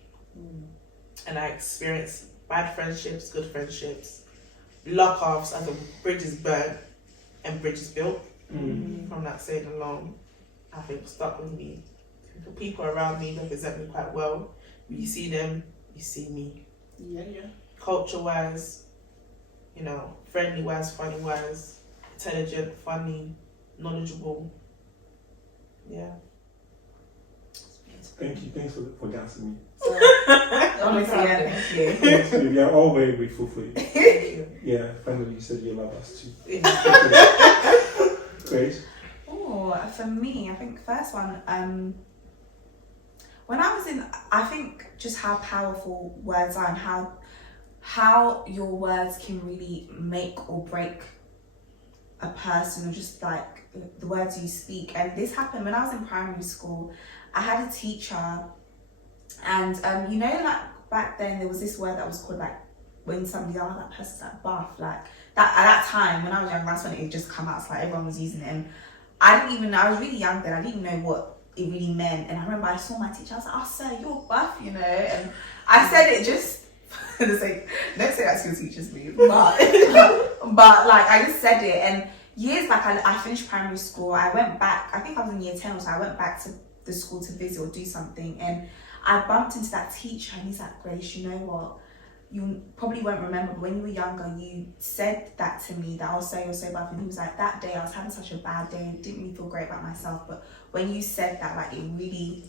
and I experienced bad friendships, good friendships, lock-offs as the bridges burned and bridges built. From that saying alone, I think stuck with me. The people around me represent me quite well. You see them, you see me. Yeah. Culture-wise, you know, friendly-wise, funny-wise, intelligent, funny, knowledgeable. Yeah. Thank you. Thanks for gassing me. Honestly, yeah, thank you. Thanks, we are all very grateful for you. Thank you. Yeah, finally you said you love us too. Yeah. Great. Oh, for me, I think first one, when I was in, I think just how powerful words are and how your words can really make or break a person, or just like the words you speak. And this happened when I was in primary school. I had a teacher, and you know, like back then there was this word that was called like when somebody, oh, that person's like buff, like that. At that time when I was young, that's when it just come out. So like everyone was using it, and I was really young then. I didn't even know what it really meant. And I remember I saw my teacher. I was like, oh sir, you're buff, you know. And I said it just for the sake. Don't say that to your teachers, please. But like I just said it, and years back I finished primary school. I went back. I think I was in year 10 or so. I went back to the school to visit or do something, and I bumped into that teacher, and he's like, Grace, you know what? You probably won't remember, but when you were younger, you said that to me, that I'll say you're so buff. And he was like, that day I was having such a bad day, didn't really feel great about myself, but when you said that, like it really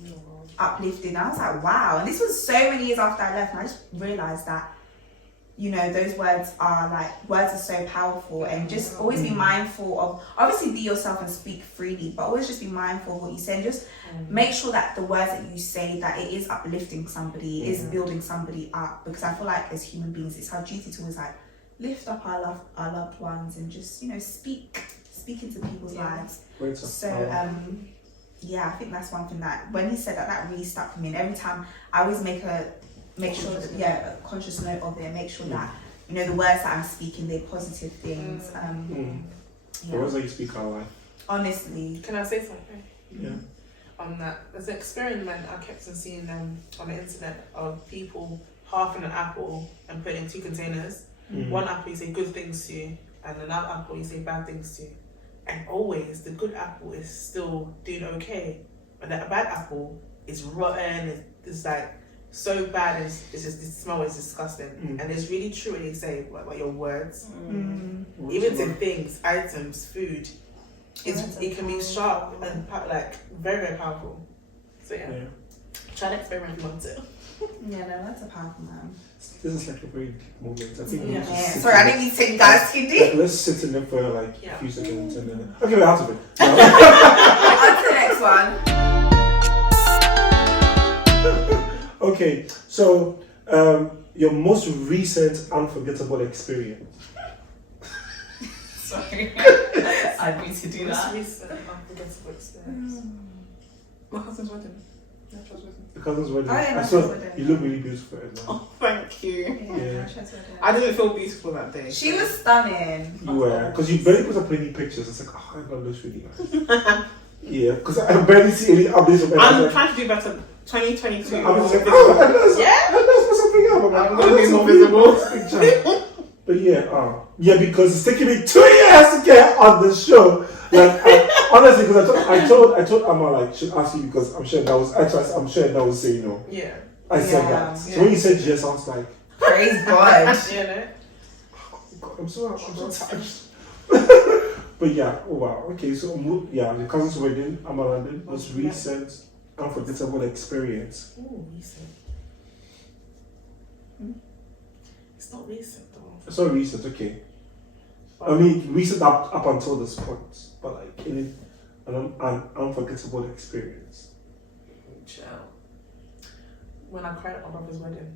uplifted. And I was like, wow. And this was so many years after I left, and I just realized that, you know, those words are so powerful, and just always be mindful of, obviously be yourself and speak freely, but always just be mindful of what you say, and just make sure that the words that you say, that it is uplifting somebody, it is building somebody up. Because I feel like as human beings, it's our duty to always like lift up our loved ones, and just, you know, speak into people's lives. So yeah, I think that's one thing that when he said that really stuck with me, and every time I always make sure that, a conscious note of it, make sure that, you know, the words that I'm speaking, they're positive things. The words that you speak are life. Honestly. Can I say something? Yeah. On that, there's an experiment I kept on seeing on the internet of people halving an apple and putting it in 2 containers. One apple you say good things to, and another apple you say bad things to. And always the good apple is still doing okay, but that bad apple is rotten. It's like so bad, and it's just, the smell is disgusting. And it's really true when you say about your words. Even to things, items, food, it can be sharp and like very, very powerful. So yeah. Try that experiment if you want to. Yeah, no, that's a powerful man. This is like a very deep moment. I think we Yeah. need to sit Sorry, I in didn't need to take you guys too it. deep. Like, let's sit in there for like a few seconds and then okay, we're out of it. On to the next one. Okay, so your most recent unforgettable experience. Sorry. I need to do that. Recent unforgettable experience. My cousin's wedding. Yeah, she was wedding. The cousin's wedding. Oh, yeah, I my saw cousin's wedding. you look really beautiful right now. Oh, thank you. Yeah. I didn't feel beautiful that day. She was stunning. You were, because you barely put up any pictures. It's like, oh, that looks really nice. Yeah, because I barely see any updates of I'm anything. trying to do better. 2022. I was like, oh, let's put something up. I'm like, I'm gonna be more visible. But yeah, because it's taking me 2 years to get on the show. Like, honestly, because I told Amma, like, should ask you because I'm sure that was saying no. Yeah. I said Yeah. that. So when you said yes, I was like, Praise God. Yeah, no? God, I'm so touched. But yeah, oh wow. Okay, so your cousin's wedding, Amma London, was recent, unforgettable experience. Ooh, recent. It's not recent though. It's not recent, okay. I mean, recent up until this point, but like an unforgettable experience. Chill. When I cried at my brother's wedding.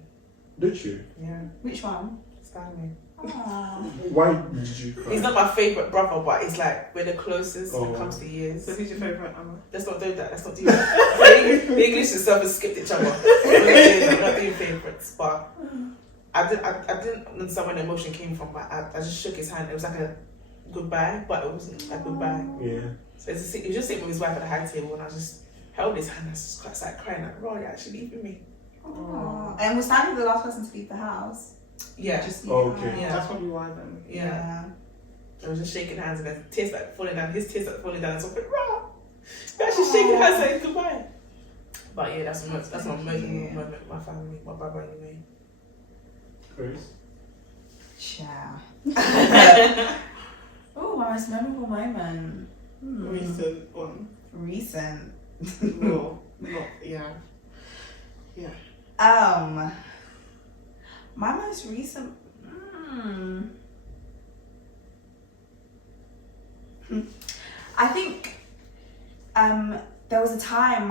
Did you? Yeah. Which one? Stanley. Aww. Why did you cry? He's not my favourite brother, but he's like, we're the closest when Oh. it comes to years. So who's your favourite, Emma? Let's not do that. Let's not do that. The English itself has skipped each other. We're not doing favourites, but I didn't understand where the emotion came from. But I just shook his hand. It was like a goodbye, but it wasn't a goodbye. Yeah. So he was just sitting with his wife at the high table, and I just held his hand. I just started crying like, "Bro, you're actually leaving me." Aww. And was Stanley the last person to leave the house? Yeah, Okay. Yeah. That's probably why then. yeah. I was just shaking hands, and then tears started falling down. His tears started falling down, and so I was like, "Rah!" We're actually shaking hands saying goodbye. But yeah, that's my moment with my family, my brother anyway. Grace? Ciao. Oh, my most memorable moment. Recent one. Recent. No, not, yeah. My most recent. I think there was a time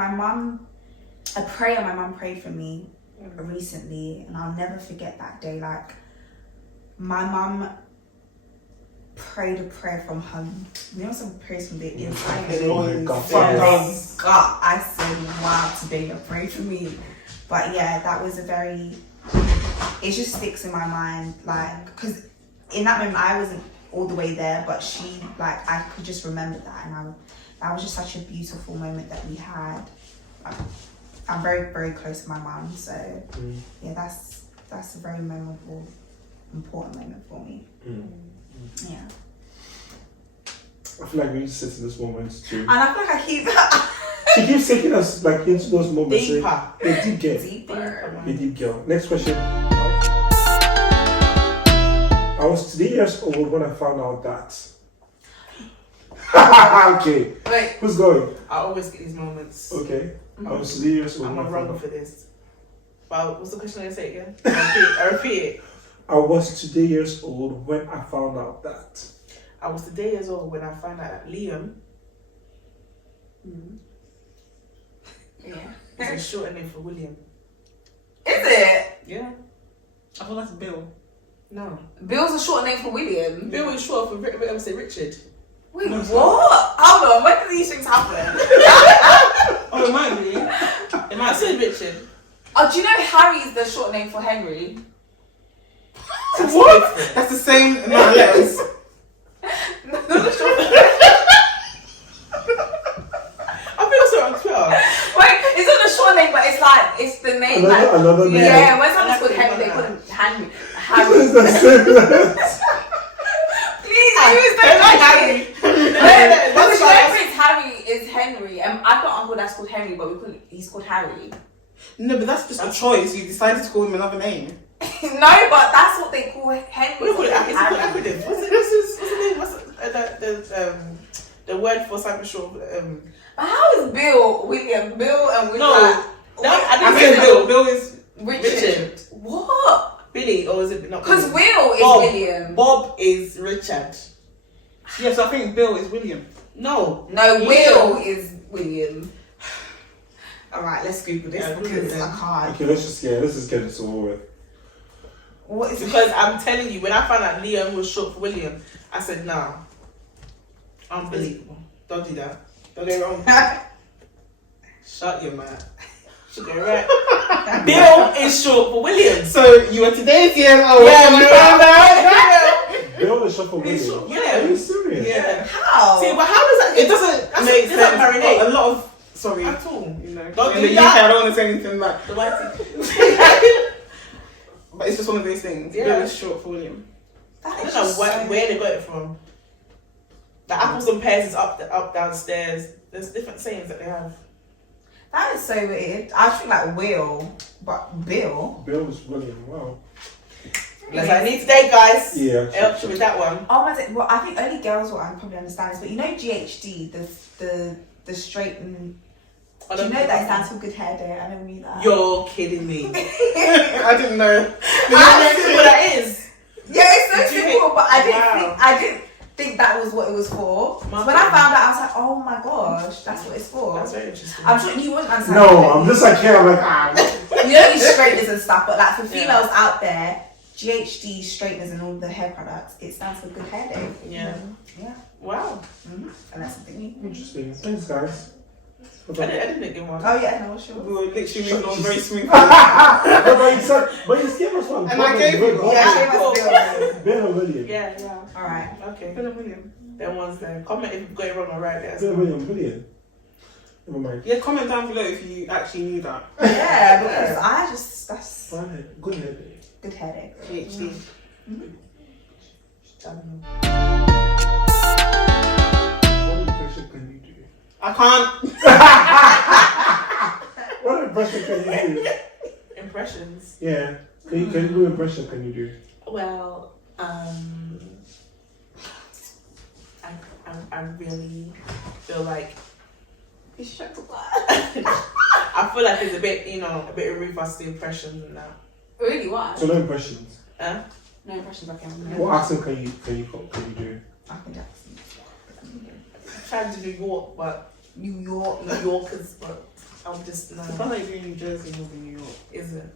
a prayer my mum prayed for me recently, and I'll never forget that day. Like, my mum prayed a prayer from her, some prayers from the inside. Oh my God. From Yes. the gut. I said, wow, today you prayed for me. But yeah, that was it just sticks in my mind, like, because in that moment I wasn't all the way there, but she, like, I could just remember that, and that was just such a beautiful moment that we had. I'm very, very close to my mum, so yeah, that's a very memorable, important moment for me. Yeah. I feel like we need to sit in this moment too. And I feel like I keep She keeps taking us like into those moments. Deeper. The deep girl. deeper. The deep girl. Next question. I was 3 years old when I found out that. Okay. Wait, Who's going? I always get these moments. Okay. I was 3 years old I'm when I not found wrong out. for this. But what's the question again? Say it again. I repeat it. I was 2 years old when I found out that. I was 2 years old when I found out that Liam Yeah. is a short name for William. Is it? Yeah. I thought that's Bill. No. Bill's a short name for William. Bill is short for Richard. Wait, No, what? Hold on, when did these things happen? Oh, it might be. It might say Richard. Oh, do you know Harry's the short name for Henry? That's What? different. That's the same amount of letters. I think I saw it on Twitter. Wait, it's not a short name, but it's the name. Another name. Yeah, when someone's called Henry, they call him Henry. Harry. It's the same letters. Please use the Harry. Because my friend Harry is Henry, and I've got an uncle that's called Henry, but he's called Harry. No, but that's just a choice. You decided to call him another name. No, but that's what they call Henry. What do you call it? It's a Harry. good acronym. What's the name? The word for something short. How is Bill, William, Bill and William? No, I said Bill. Bill is Richard. What? Billy, or is it not? Because Billy? Will is Bob. William. Bob is Richard. Yes, I think Bill is William. No. No, Will. Will is William. Alright, let's Google this Yeah, Google because it. I can't. Okay, let's just get this over with. What is Because I'm telling you, when I found out Liam was short for William, I said, nah. Unbelievable. Don't do that. Don't get it wrong. Shut your mouth. Should go right. Bill is short for William. So you were today's year old. Yeah, when we you found out. Bill the Shuffle He's William. short, yeah. Are you serious? Yeah. How? See, but how does that? It doesn't make It sense. doesn't marinate But a lot of sorry, at all. you know, Don't in do the that. UK, I don't want to say anything like. The white thing. But it's just one of those things. Yeah. Bill is short for William. I don't know where they got it from. The apples and pears is up downstairs. There's different sayings that they have. That is so weird. I think like Will, but Bill. Bill is William. Wow. That's what I need today, guys. Yeah. It helps you with that one. Oh my god. Well, I think only girls will probably understand this, but you know GHD, the straighten. Do you know that it stands for good hair day? I never knew that. You're kidding me. I didn't know. I don't know what that is. Yeah, it's so Did you simple, but I Wow. didn't think that was what it was for. So My when I God. found out, I was like, oh my gosh, that's what it's for. That's very interesting. I'm sure you wouldn't understand. No, I'm just like here. I'm like You know these straighteners and stuff, but like for Yeah. females out there, GHD straighteners and all the hair products, it stands for good hair day. Yeah. Yeah. Wow. Mm-hmm. And that's something new. interesting. Thanks, guys. I didn't get one. Oh yeah, no, sure. We were literally moving on very smoothly. But you gave us one. And I gave you one. Yeah, Yeah, she cool. must be alright. Bill and William. Yeah. All right. Okay. Bill and William. Them ones there. Comment if you've got it wrong or right there. Bill and William. Never mind. Yeah, comment down below if you actually knew that. Yeah, because that's Fine. Good head. good hair day. PhD. What impression can you do? I can't. What impression can you do? Impressions. Yeah. Can you do impression? Can you do? Well, I really feel like You should talk I feel like it's a bit, a bit of reverse the impressions and that. Really, why? So no impressions. Huh? No impressions I can. What accent can you do? I can Jackson. I tried to New York, but New York. New Yorkers, but I'm just I no. feel like you're in New Jersey more than New York. Is it?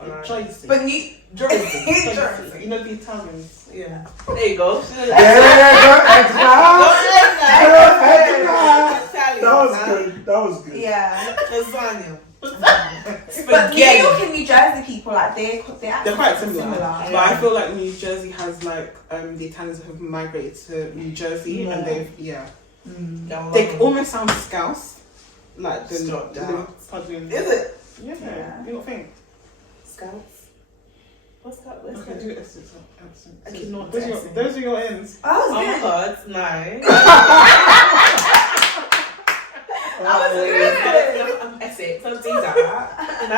Alright. Jersey. But you Jersey. Jersey. You know the Italians. Yeah. There you go. That was good. Yeah. Lasagna. But New York and New Jersey people, like they're Quite similar. Yeah. But I feel like New Jersey has like the Italians have migrated to New Jersey and they've they almost sound Scouse. Like the Stop that. pudding. Is it? Yeah. You don't think? Scouts? What's that? Okay, do accent. I cannot Those do are your- accent. those are your ends. I was Oh my good. god, nice. I was good. I'm Essex, don't do that. No,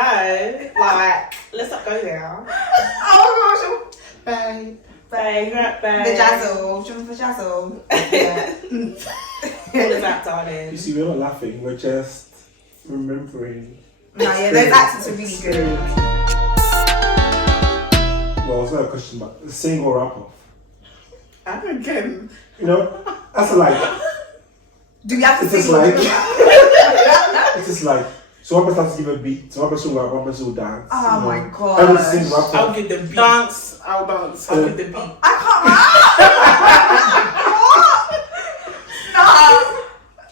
like, let's not go there. Oh Babe. Babe, right, my babe. gosh. The jazzle. Jump the jazzle. Yeah. What is that, darling? You see, we're not laughing. We're just remembering. No, yeah, those accents are really good. Well, it's not a question, but sing or rap off. Again. You know, that's like. Do we have to It's just sing? like. It's just like. So one person has to give a beat. So one person will rap, one person will dance. Oh you know. my I would god. sing rap I'll off. give the beat. Dance. I'll dance. I'll give the beat. I can't rap.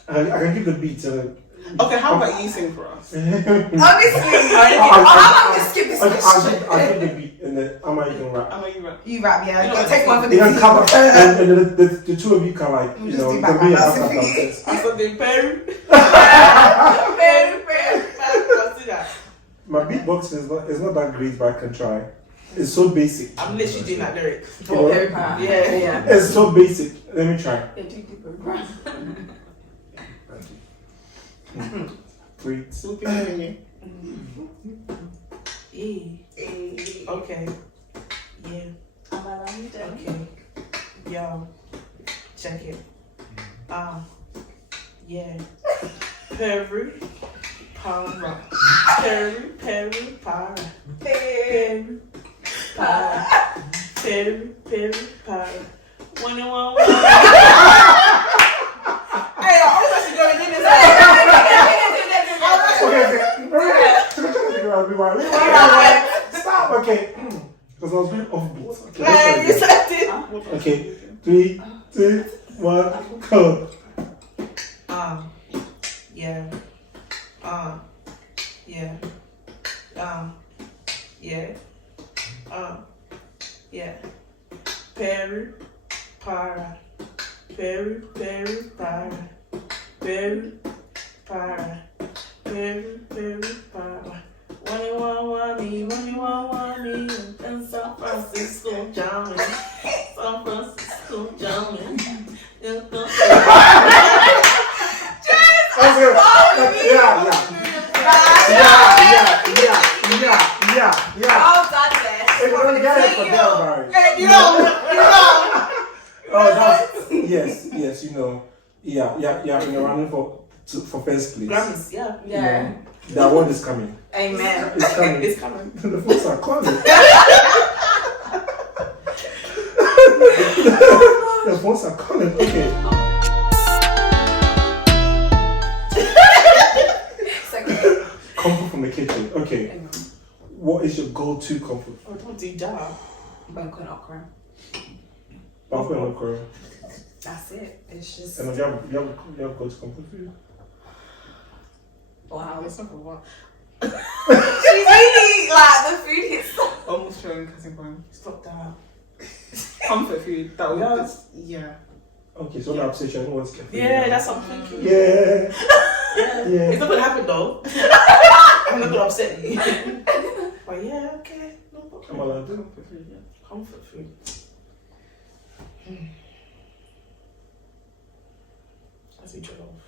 I can give the beat. Okay, how about you sing for us? Honestly. I I'm just skip this question. I'll give the beat and then I might even rap. I know you rap. You rap, yeah. You know Go what take one for the You can team. cover, and then the two of you can like, We'll you just know, do you back can be a my backup mouth. dancers. I said the Peru. I'll do that. My beatboxing is not that great, but I can try. It's so basic. I'm literally doing that lyric. You know? Yeah. It's so basic. Let me try. Wait. Still be hearing you. Okay. Yeah. Okay. Yo. Check it. Yeah. Peru. Palm rock. Peri, peri, para. Peri, para. Peri, peri, para. 1 and 1. Hey, I was actually going in this. Okay. Stop. Okay. Because I was going off beat. Hey, you said it. Okay. 3, 2, 1, go. Yeah. Yeah. Yeah. Yeah. Peri, para. Peri, peri, para. Peri, para. Peri, peri, para. 1 and 1, 1 me, in San Francisco, Germany. San Francisco, Germany. Yeah. Oh, God bless. Hey, we don't get it for them, Barry. Hey, you know. Oh, that's, yes, you know. Yeah, in the running for first place. Grammys, yeah. Yeah. That one is coming. Amen. It's coming. It's coming. The folks are calling. The phones are calling. Okay. Comfort from the kitchen. Okay. What is your go-to comfort? Oh, don't do that. Bacon okra. Bafo and okra. That's it. It's just. And you have go-to comfort food? Wow. Let's talk about She really like the food hits. almost showing cousin point. Stop that. Comfort food. That Yeah. was yeah. Okay, so the obsession was Yeah, that's what I'm thinking. Yeah. It's not gonna happen though. I'm not gonna upset you. But yeah, okay. No problem. Come on, do. Comfort food, yeah. Comfort food. I say jollof.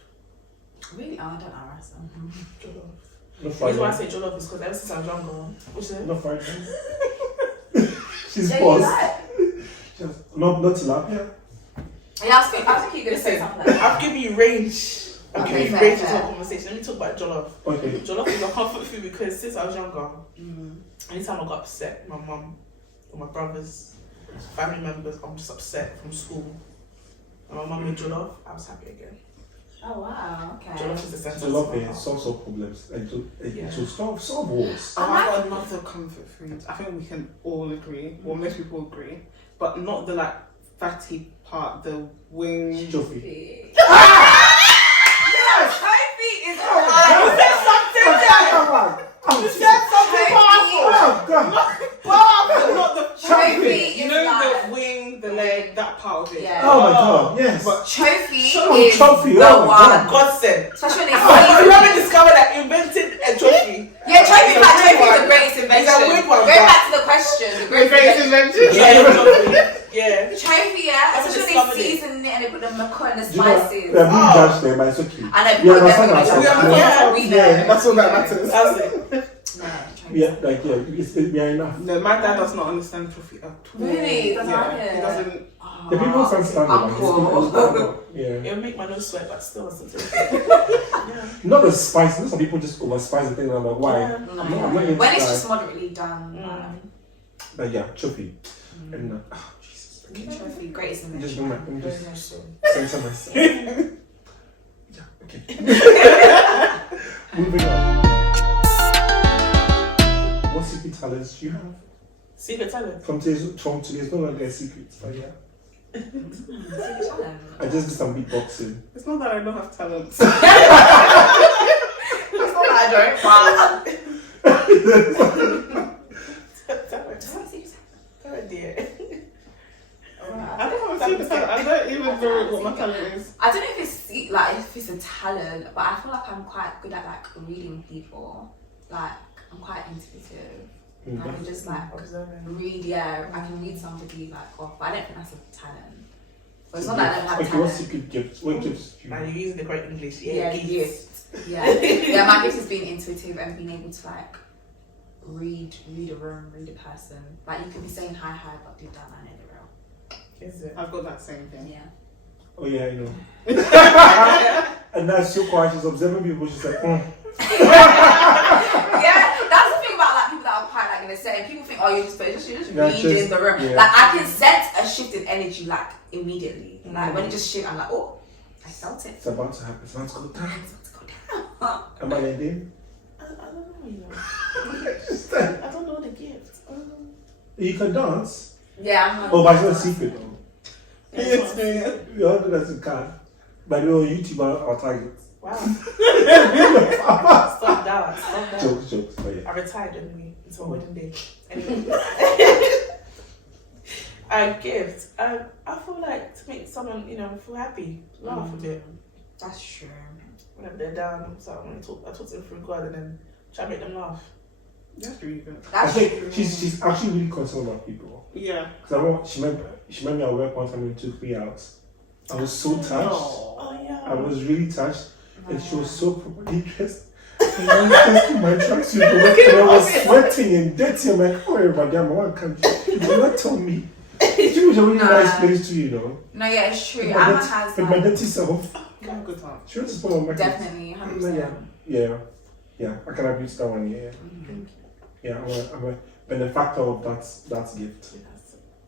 Really? Oh, I don't know, Rasa. Jollof. No The fried reason why I rice. say jollof is because ever since I was younger, which is No fried rice. She's Yeah, paused. like. Not tilapia. Yeah, I was thinking you're going to say something like that. I've given you range. I've Okay, given you fair, range to fair. our conversation. Let me talk about jollof. Okay. Jollof is a comfort food because since I was younger, anytime I got upset, my mum or my brothers, family members, I'm just upset from school. And my mum made jollof, I was happy again. Oh, wow. Okay. Jollof is the sense Tilapia solves all problems and to solve wars. I have another comfort food. I think we can all agree, or most people agree, but not the like fatty part, the wing. Joffrey. Sophie is You said something Not the Sophie you is know like, the wing, the leg, that part of it. Yeah. Oh my god, yes. But Trophy Oh, is trophy, the oh my one. God. godsend. Especially when You it's haven't discovered that invented a trophy. Yeah, trophy It's a is weird the one. greatest invention. It's a weird one, Going but- back to the question, the greatest invention. Yeah. Trophy, yeah. I've Especially discovered when it. they season it and they put the maca and the You know, spices. we are being judged there, but it's okay. And they We put understand them ourselves. Yeah. we know. Yeah, That's all that matters. That's it. No, trophy. Yeah, like we are enough. No, my dad does not understand trophy at all. Really? He doesn't like it? He doesn't. Oh, The people can't stand it. Like, uncle. yeah. It'll make my nose sweat, but still, it's a trophy. Not the spice. Some people just over spice the thing. I'm like, why? Yeah. No. I'm not into When it's spice. just moderately done. But yeah, choppy. And oh Jesus. Trophy, greatest Just invention. do my. Let me Very just much so. censor myself. Yeah. Okay. Moving on. What secret talents do you have? Secret talent. From today's no longer a secret, but yeah. I just did some beatboxing. It's not that I don't have talents. It's not that I Talent. Talent, dear. I don't have a secret talent. I don't even know what my talent is. I don't know if it's a talent, but I feel like I'm quite good at like reading people. Like I'm quite intuitive. I can just like Observing. read. Yeah, I can read somebody like off, but I don't think that's a talent. But it's not that I don't have Okay, what talent. secret gifts? What gifts do you And have? you're using the correct English. Yeah, gifts. gift. Yeah, my gift is being intuitive and being able to like read a room, read a person. Like you could be saying hi, but deep down I know the real. Is it? I've got that same thing. Yeah. Oh yeah, I know. And that's so quiet. She's observing people. She's like, a setting, people think, oh, you're just Yeah, reading the room. yeah. Like, I can sense a shift in energy, like, immediately. Like, when it just shifts, I'm like, oh, I felt it. It's about to happen. It's about to go down. It's about to go down. Am I ending? I don't know, you know. I don't know the gift. You can dance. Yeah, Oh, but it's not a secret though. Yes, yeah. You all do that in car. By the way, on YouTube, our target. Wow. Stop that. Jokes, but yeah. I retired anyway until wedding day. Anyway. A gift. I feel like to make someone, you know, feel happy, laugh a bit. That's true. Whenever they're down, so I talk to them through God and then try to make them laugh. That's really good. I That's think true. she's actually really concerned about people. Yeah. Because she met me at work one time and took me out. I was so touched. Oh yeah. I was really touched. And she was so properly dressed. And I was just in my tracksuit to work and I was sweating and dirty. I'm like, oh, everybody, I'm one country. You did not tell me. She was a really nice place too, you know. No, yeah, it's true. With my Amma dirty- has with my like, dirty self. Got a good time. She wants to spend on my definitely, 100%. Yeah, I can agree to that one, yeah. Thank Yeah, I'm a benefactor of that gift. you.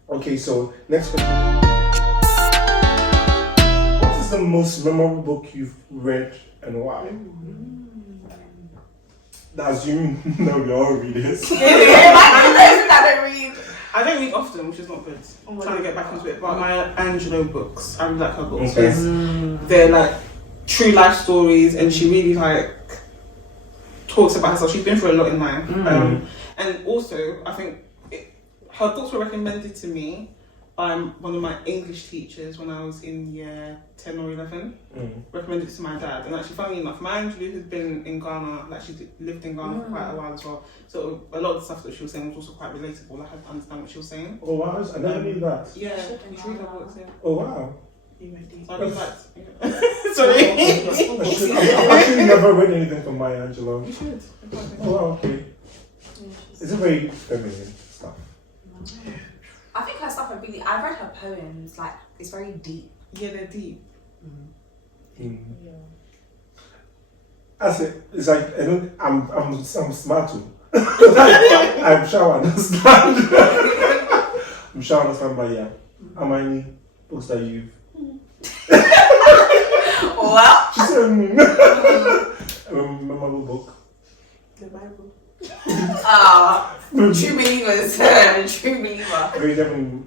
Okay, so next question. What is the most memorable book you've read and why? Assuming no, we all read it. I don't read. I don't read often, which is not good. I'm trying to get back into it. But my Angelo books, I really like her books. Okay. Because they're like true life stories, and she really like talks about herself. She's been through a lot in life. And also, I think her books were recommended to me by one of my English teachers when I was in year 10 or 11. Recommended it to my dad. And actually, funny enough, my Angelo has been in Ghana, like she lived in Ghana for quite a while as well. So a lot of the stuff that she was saying was also quite relatable. Like, I had to understand what she was saying. Oh wow, I never knew that. Yeah, you should read her books, yeah. Oh wow. You read these. So I really liked. Sorry. I've actually never read anything from Maya Angelou. You should. Oh wow, okay. Is it very feminine stuff? I think her stuff are really. I read her poems. Like, it's very deep. Yeah, they're deep. Yeah. That's it. It's like I'm smart too. I'm sure I understand. I'm sure I understand, but yeah. How many books that you've? Well, She said, a memorable book. The Bible. true believers. True believer. Very different.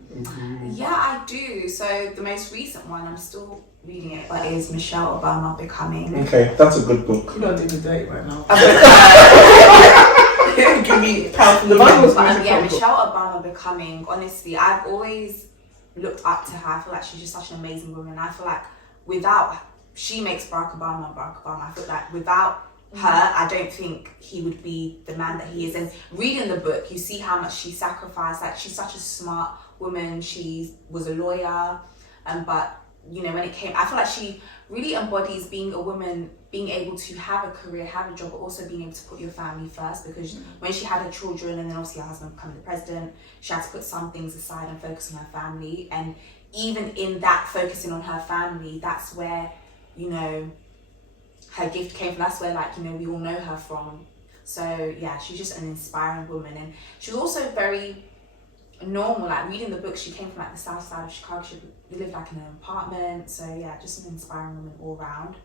Yeah, I do. So the most recent one, I'm still reading it, but is Michelle Obama Becoming. Okay, that's a good book. You don't do the date right now. But Give me powerful. The Bible was yeah, Michelle Obama Becoming. Honestly, I've always looked up to her. I feel like she's just such an amazing woman. I feel like she makes Barack Obama. I feel like without her, I don't think he would be the man that he is. And reading the book, you see how much she sacrificed. Like, she's such a smart woman. She was a lawyer, but you know, when it came, I feel like she really embodies being a woman, being able to have a career, have a job, but also being able to put your family first. Because when she had her children, and then obviously her husband becoming the president, she had to put some things aside and focus on her family. And even in that focusing on her family, that's where, you know, her gift came from. That's where, like, you know, we all know her from. So yeah, she's just an inspiring woman. And she was also very normal. Like, reading the book, she came from like the south side of Chicago. She lived like in an apartment. So yeah, just an inspiring woman all round.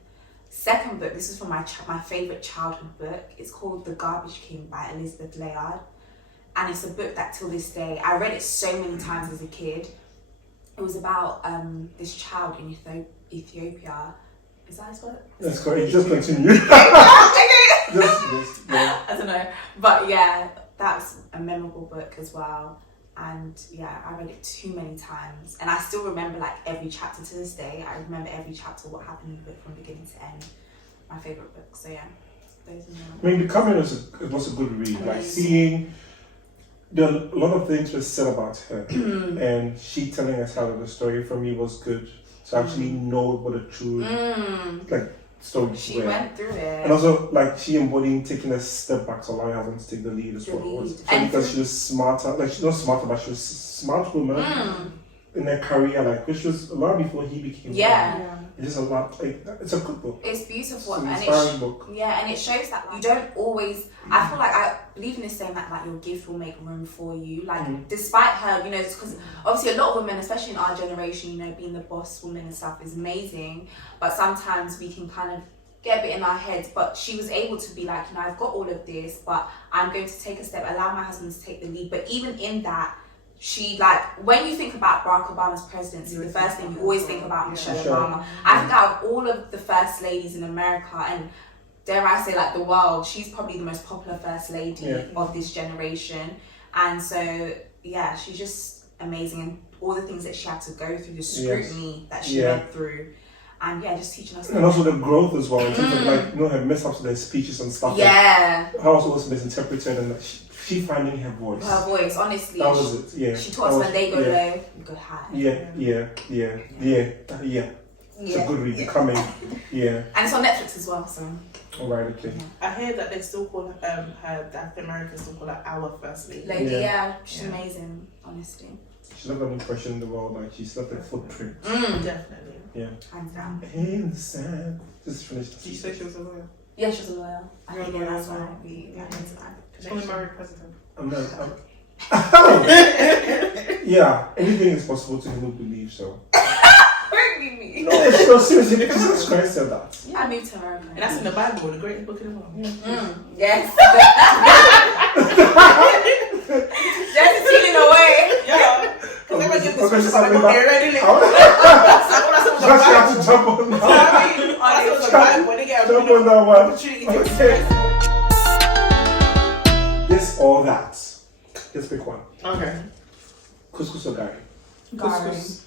Second book, this is from my favorite childhood book. It's called The Garbage King by Elizabeth Leia, and it's a book that till this day, I read it so many times as a kid. It was about this child in Ethiopia. Is that his word? That's correct. Just continue. Okay. Yeah. I don't know, but yeah, that's a memorable book as well. And yeah, I read it too many times, and I still remember like every chapter to this day. I remember every chapter, what happened in the book from beginning to end. My favorite book. So yeah, those are I mean, Becoming was a good read. Like, seeing a lot of things were said about her, and she telling us how the story for me was good to actually know what a true like story she were. went through it. And also, like, she embodying taking a step back to allow her husband to take the lead as well. And Because she was smarter, like, she's not smarter, but she was a smart woman in her career, like, which was a lot before he became Yeah. one. It is a lot. It's a good book. It's beautiful, It's an and inspiring book. yeah, and it shows that you don't always. I feel like I believe in this saying that like your gift will make room for you. Like despite her, because obviously a lot of women, especially in our generation, being the boss woman and stuff is amazing, but sometimes we can kind of get a bit in our heads. But she was able to be like, I've got all of this, but I'm going to take a step, allow my husband to take the lead. But even in that, she when you think about Barack Obama's presidency, the first thing you always think about Michelle Obama. I think out of all of the first ladies in America, and dare I say like the world, she's probably the most popular first lady of this generation. And so yeah, she's just amazing, and all the things that she had to go through, the scrutiny that she went through, and just teaching us. And also the growth as well, in terms of her mess ups with her speeches and stuff. Yeah. Like, how was misinterpreted, and she finding her voice. Her voice, honestly. That was it. Yeah. She taught us when they go low, you go high. Yeah. It's a good read. Coming. Yeah. And it's on Netflix as well, so. Alright, okay. I hear that they still call her, the African Americans still call her our first lady. She's amazing, honestly. She's left an impression in the world, like she's left a footprint. Definitely. Yeah. Hands down. In the sand. Just finished. Did you say she was a lawyer? Yeah, she's a lawyer. I You're think a lawyer that's as well. why we got into that. She's only married president. Yeah, anything is possible to him who believes so. Bring me. No, seriously, Jesus Christ said that. I moved to America. And that's in the Bible, the greatest book in the world. Yes. Just stealing away. Yeah. Because everyone gets this Okay, about something the book, they're already Just like, have to jump on that. Jump on that one. Okay. This or that. Just pick one. Okay. Couscous or curry? Couscous.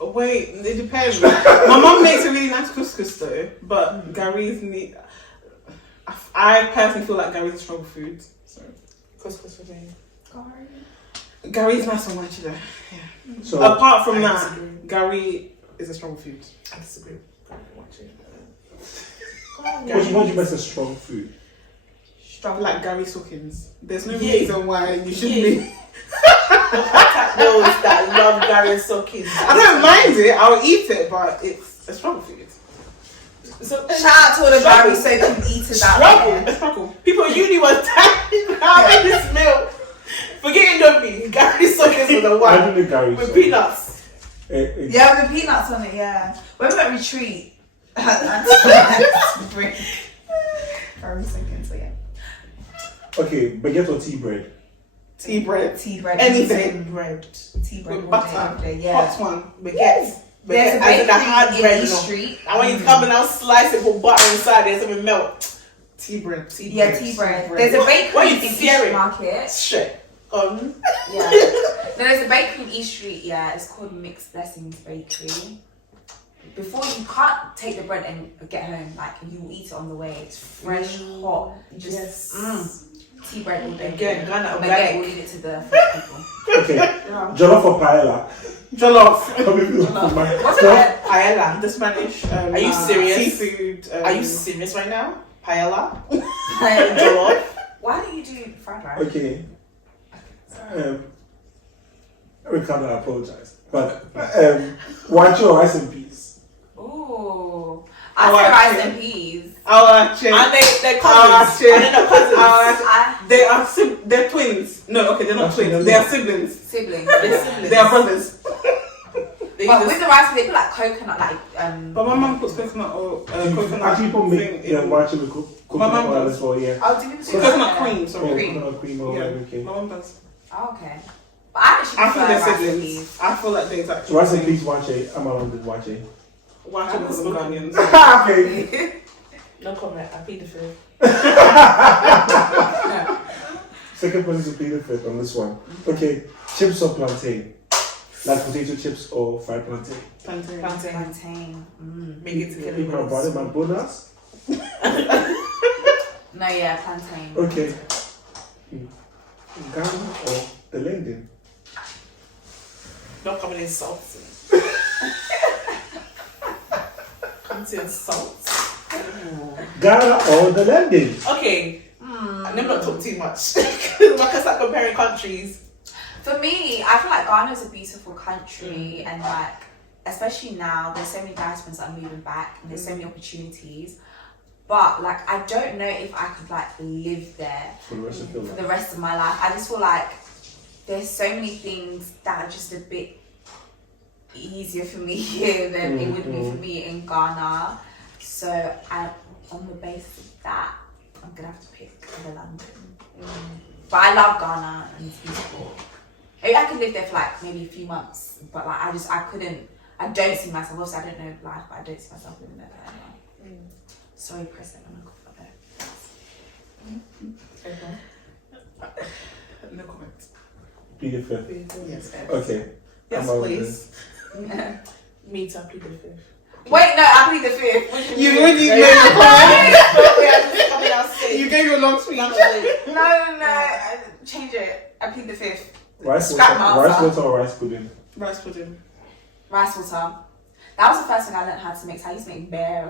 Oh, wait, it depends. My mum makes a really nice couscous though, but Gary's neat. I personally feel like Gary's a strong food. So Couscous for me. Gary's nice and white though. Yeah. So Apart from I that, disagree. Gary is a strong food. I disagree. what do you mean by a strong food? Strong like Gary Sookins. There's no Yeah. reason why you should be. Those that love Gary Sockins. I don't mind it. I'll eat it, but it's a strong food. So, Shout out to all the Gary Soaking eaters out there. A struggle. people in uni was dying having this meal. Forget Indomie. Gary Sockins was the I one don't know Gary. with peanuts. Yeah, with the peanuts on it, yeah. When we were at retreat, that's Gary Soaking, so yeah. Okay, baguette or tea bread? Tea bread. Tea bread. Anything. Bread. Tea bread. With all day, butter. every day, yeah. Hot one. Baguette. There's a As in the hard bakery bread, in you know. East Street. I want you to come and I'll slice it, put butter inside it, something melt. Tea bread. Yeah, tea bread. There's a bakery Why you in East fearing? Market. Shit. Yeah. There's a bakery in East Street, yeah, it's called Mixed Blessings Bakery. Before you can't take the bread and get home, like you will eat it on the way. It's fresh, hot. Just tea bread all day. Again, Ghana, But again, we'll leave it to the French people. Okay, jollof or paella? Jollof. What's that? Paella. The Spanish. Are you serious? Seafood. Are you serious right now? Paella? Jollof. Jollof? Why do you do fried rice? Okay. Ricardo, I apologize. But white or rice and peas? Ooh. Oh, I say rice actually. and peas. Our chick. And they're cousins. shit. And they're not cousins. They're twins. No, okay, they're not twins. They are siblings. Siblings. They're siblings. They are brothers. They But just- with the rice, they put like coconut, like But my mum puts coconut or coconut. Actually, people make thing their in- white with My coconut mum oil does. as well, yeah. Oh, do people do Coconut that? cream, sorry. Oh, Cream. coconut cream or Yeah. okay. My mum does. Oh, okay. But I actually I think prefer they're rice and siblings. peas. I feel like they're exactly So rice the and same. peas, wache. I'm around with wache. Watch it with some onions. Okay. No comment. I plead the fifth. Second person to be the fifth on this one. Okay, chips or plantain? Like potato chips or fried plantain? Plantain. Plantain. Make it to You can buy them at bonus. No, yeah, plantain. Okay. Ghana or the Linden? Not coming in salty. Come to insult. Ghana or the Linden? Okay. Let me not talk too much. Because I start comparing countries. For me, I feel like Ghana is a beautiful country, and like especially now, there's so many diasporans that are moving back, and there's so many opportunities. But like, I don't know if I could like live there For the rest of your for life. the rest of my life. I just feel like there's so many things that are just a bit easier for me here than it would be for me in Ghana. So on the basis of that, I'm gonna have to pick the London. But I love Ghana and it's beautiful. Maybe I could live there for like maybe a few months, but like I don't see myself, obviously I don't know life, but I don't see myself living there forever. Sorry, President, I'm gonna go for that. No comments. Plead the fifth. Yes. Okay. Yes, I'm out please. Me too, I plead the fifth. Wait, no, I plead the fifth. What do you You mean? already Yeah. made your Coming out comment. safe. You gave your long speech. No, change it. I plead the fifth. Rice Scrap my water, rice answer. water or rice pudding? Rice pudding. Rice water. That was the first thing I learned how to make. So I used to make bear.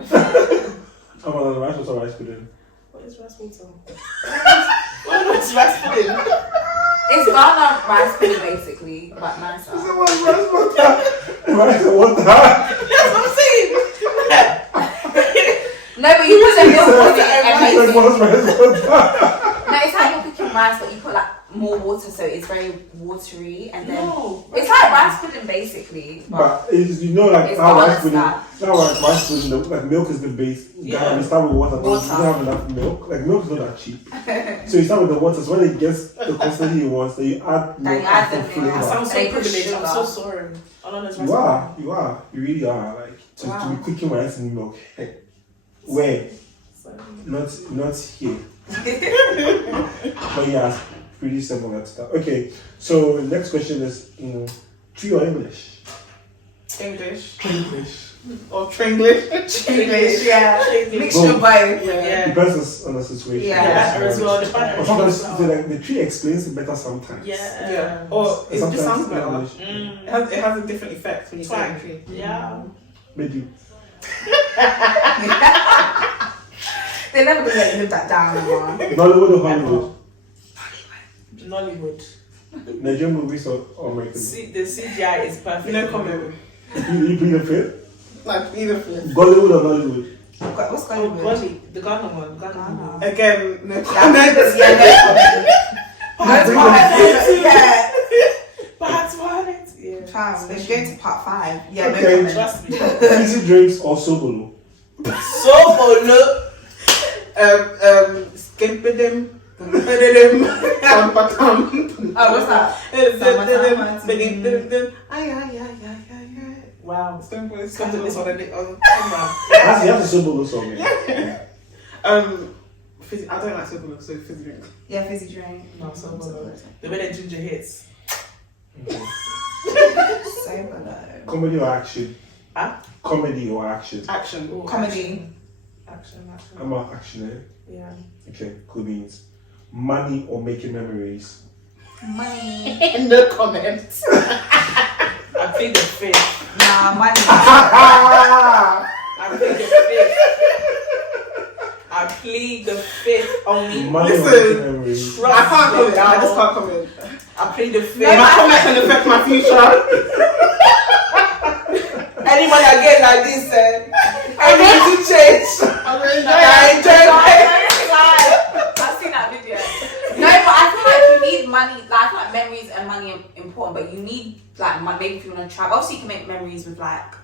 I'm on rice water or rice pudding. What is rice water? What is rice pudding? It's Ghana rice pudding basically, but nicer. What's rice water? Rice water. That's what I'm saying. No, but you put the milk on it and Like, make it. what's rice water? No, it's like you're cooking rice, but you put like more water, so it's very watery, and then No. it's like rice pudding basically. But it's, you know, like It's how Ghana rice pudding, style. how rice pudding, like milk is the base. Yeah. We start with water, but Water. you don't have enough milk. Like milk is not that cheap. So you start with the water. So when it gets the consistency you want, then you add Then milk you add for the milk. flavor. I sound so And you put privileged. I'm sugar. so sorry. All on this rice You are, you really are. Like to Wow. be cooking rice in milk. Where? pudding. Not here. But yeah, pretty similar to that. Okay, so next question is tree or English? English. English. Or Tringlish. English, yeah. English. Mixture of both. Yeah. Depends on the situation. Yeah. As well. Or sometimes the tree explains it better sometimes. Yeah. Yeah. Or it Sometimes just sounds better. English. It has a different effect when you say Twang. tree. Yeah. Maybe. They're never gonna let you live that down anymore. Nollywood or Hollywood? Nollywood. Nigerian movies or American movies? The CGI is perfect. No comment. You plead the fifth? Like either way. Bollywood or Nollywood? What's Oh, going on? Golly. The Ghana one. Ghana Ghana. one. Again, no Yeah, comment. part yeah. Part one. Yeah. Fam, we're going to part 5. Yeah, Okay. no comment. Trust me. Fizzy drinks or Sobolo? So bolo. Skimpedim. Oh, what's that? Wow. Come to Come to this one on camera. You have the Sobolo song. Yeah. I don't like Sobolo, so fizzy drink. Yeah, fizzy drink. No, so bolo. The way that ginger hits. Okay. So below. Comedy or action? Huh? Comedy or action? Action. Ooh, Comedy. Action. I'm an action, eh? Yeah. Okay, cool beans. Money or making memories? Money. No comments. I plead the fifth. Nah, money. I plead the fifth. I plead the fifth on me. Money or Listen, making memories? Trust I can't me, comment. I just girl. can't comment. I plead the fifth. My comment can affect my future. Anybody that get like this, I need to change. I enjoy I've seen that video. No, but I feel like you need money. Like, I feel like memories and money are important, but you need like money. Maybe if you want to travel, obviously you can make memories with like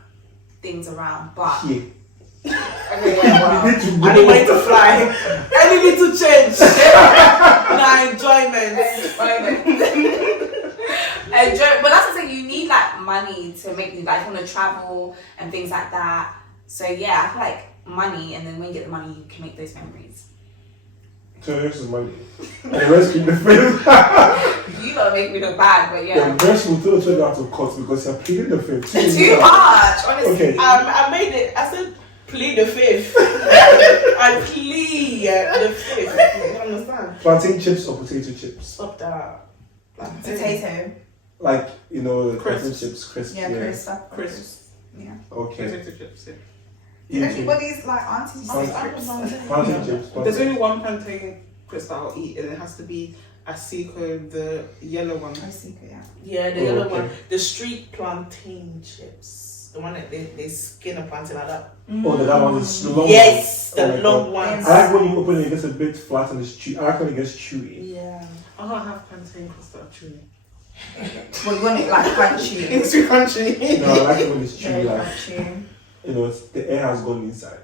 things around. But Yeah. okay, yeah, well, You need to I need money to fly. I need to change. My enjoyment. enjoy. But that's the thing. You need like money to make things. Like, you want to travel and things like that. So yeah, I feel like money, and then when you get the money, you can make those memories. So the rest is money. And the rest keep the fifth. You gotta make me look bad, but The yeah. rest will throw each other out of court because you're pleading the fifth. Too much, honestly. Okay. I made it. I said plead the fifth. I plead the fifth. You understand? Plantain chips or potato chips? Stop that. Potato. Like, you know, the Crisps. plantain chips, crisps. Yeah, crisp. Crisps. Yeah. Okay. Potato chips. Yeah. Everybody's like aunties. Plantain chips. There's only one plantain crisp that I'll eat, and it has to be a Seco, the yellow one. I see, yeah. Yeah, the Oh, yellow okay. one. The street plantain chips. The one that they skin a plantain like that. Oh, that one is the long Yes, one. the Oh my long God. ones. I like when you open it, it gets a bit flat and it's chewy. I like when it gets chewy. Yeah. I can't have plantain because start chewing. Well, you want it like crunchy. It's too crunchy. No, I like it when it's chewy. Very Like, crunchy. you know, the air has gone inside.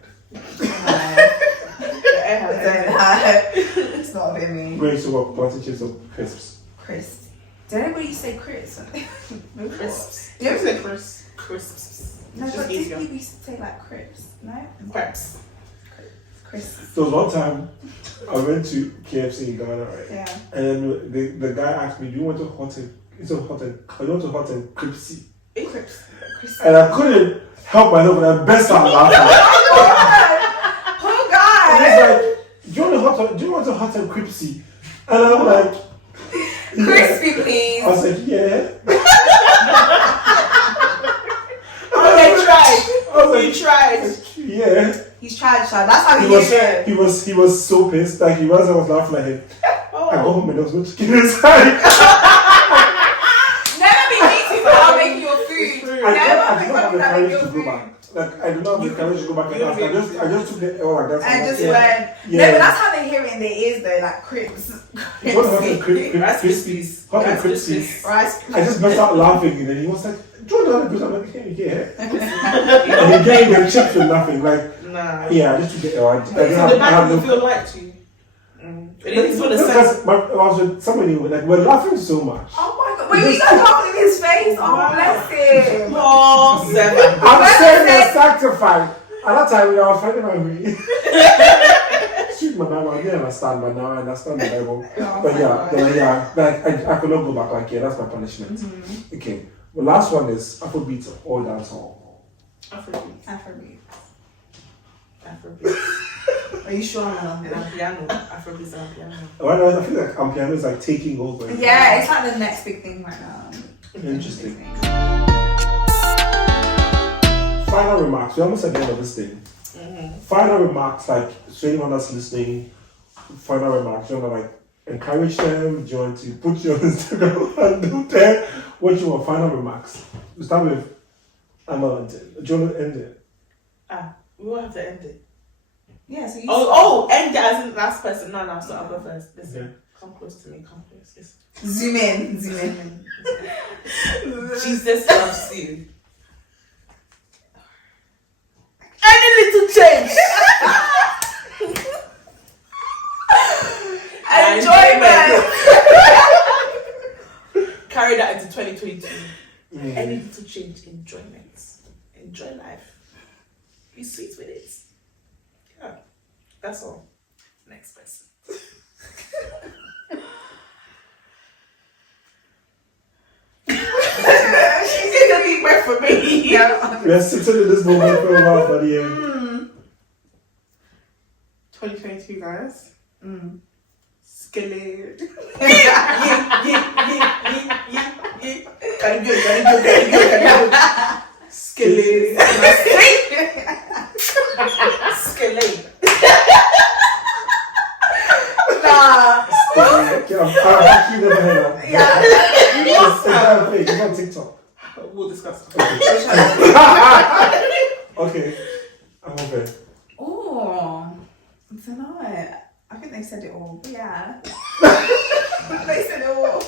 It's not a bit mean. Going to what? Plantain chips or crisps? Crisp. Did anybody say crisp? Crisps. You ever say Chris? Crisps. No, It's but just did easier. people used to say like crisp? No? Crepes. Crisp. So one time, I went to KFC in Ghana, right? Yeah. And then the guy asked me, "Do you want a hot and crispy?" Crepes. Crisp. And I couldn't help myself, and I burst out laughing. Poor guy! And he's like, "Do you want a hot and crispy?" And I'm like, Crispy, I please. was like, "Yeah." They tried. I was You like, tried. "Yeah." He's tried. That's how he is. He was so pissed. Like I was laughing at him. I got Oh. home and there was no chicken inside. Never be eating without making your food. I Never did be not have the without courage making to your go food. back. Like I did not have the courage to go back and ask. I just took it all like that. And just yeah. went. Yeah. No, but that's how they hear it in their ears though, like crips. What happened? Rice Crispy. Krispies. Hot and Rice crispy. Krispies. Rice. I just burst out laughing and then he was like, "Do you want to do something?" Yeah. And he gave me the chips and nothing. Like, Nah. yeah, I just took it. I So didn't the have, I back had will no. feel light to you. It is for the sense. Because I was with somebody like we're laughing so much. Oh my god. Wait, you guys laughing in his face? Oh, bless him. Oh, 7. I'm saying they're sanctified. At that time, I was finding my way. Shoot my Bible. I didn't understand, but now I understand the Bible. Oh But my yeah, God. like I could not go back. Like, yeah, that's my punishment. Okay. The last one is Afrobeat or dancehall. Afrobeat. Afrobeat. Afrobeat. Are you sure, man? And I'm piano. Afrobeat and piano. Well, I feel like piano is like taking over. Yeah, it's like the next big thing right now. Interesting. Final remarks. We're almost at the end of this thing. Final remarks, like, so anyone that's listening, final remarks. Do you want to, like, encourage them? Do you want to put your Instagram handle there? What do you want? Final remarks. We start with Emma. Do you want to end it? We will have to end it. Yeah, so you End it as in last person. No, so I'll go first. Listen. Okay. Come close to me. Come close. Listen. zoom in. Jesus loves you. Any little change. Enjoyment. Carry that into 2022. Any little change, enjoyment. Enjoy life. Be sweet with it. Yeah. That's all. Next person. She did a big breath for me. Yeah. We are sitting in this moment for a while, but yeah. 2022, guys. Skillet. Can you go? Skillet. Skillet. Nah. I've actually never heard that. Yeah. It's on TikTok. We'll discuss. Okay. I'm okay. Oh, I don't know. I think they said it all. But yeah. They said it all.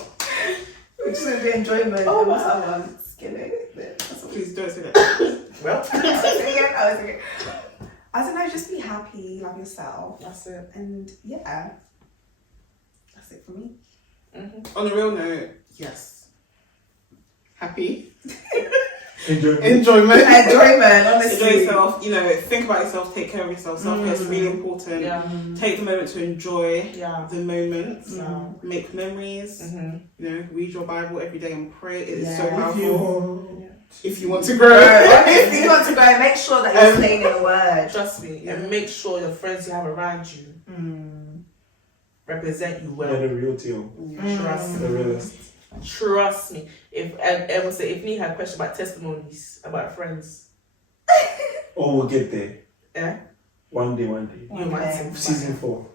We're just gonna do enjoyment. Oh, What's wow. that one? Skillet. That's all. Please don't say that. Well, Again. I don't know, just be happy, love yourself. that's it. And yeah. That's it for me. On a real note, yes. Happy. Enjoy. Enjoyment. Enjoyment, honestly. Enjoy yourself. You know, think about yourself. Take care of yourself. Self-care is really important. Yeah. Take the moment to enjoy Yeah. the moments. Yeah. Make memories. Mm-hmm. You know, read your Bible every day and pray. It is so Yeah. powerful. If If you want to grow. If you want to go, make sure that you're staying in the word. Trust me, and make sure the friends you have around you represent you well. you're the real deal. Trust The me. realist. Trust me. If ever say if me had a question about testimonies about friends, Oh, we'll get there. yeah, One day. you might say Season 4.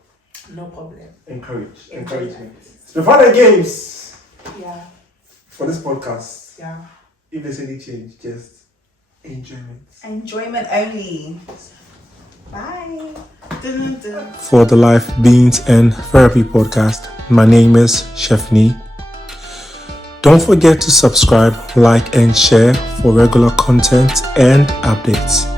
no problem. Encouragement. Before the games Yeah, for this podcast, yeah. if there's any change, just enjoyment. Enjoyment only. Bye. Dun, dun. For the Life, Beans and Therapy podcast, my name is Chef Nee. Don't forget to subscribe, like, and share for regular content and updates.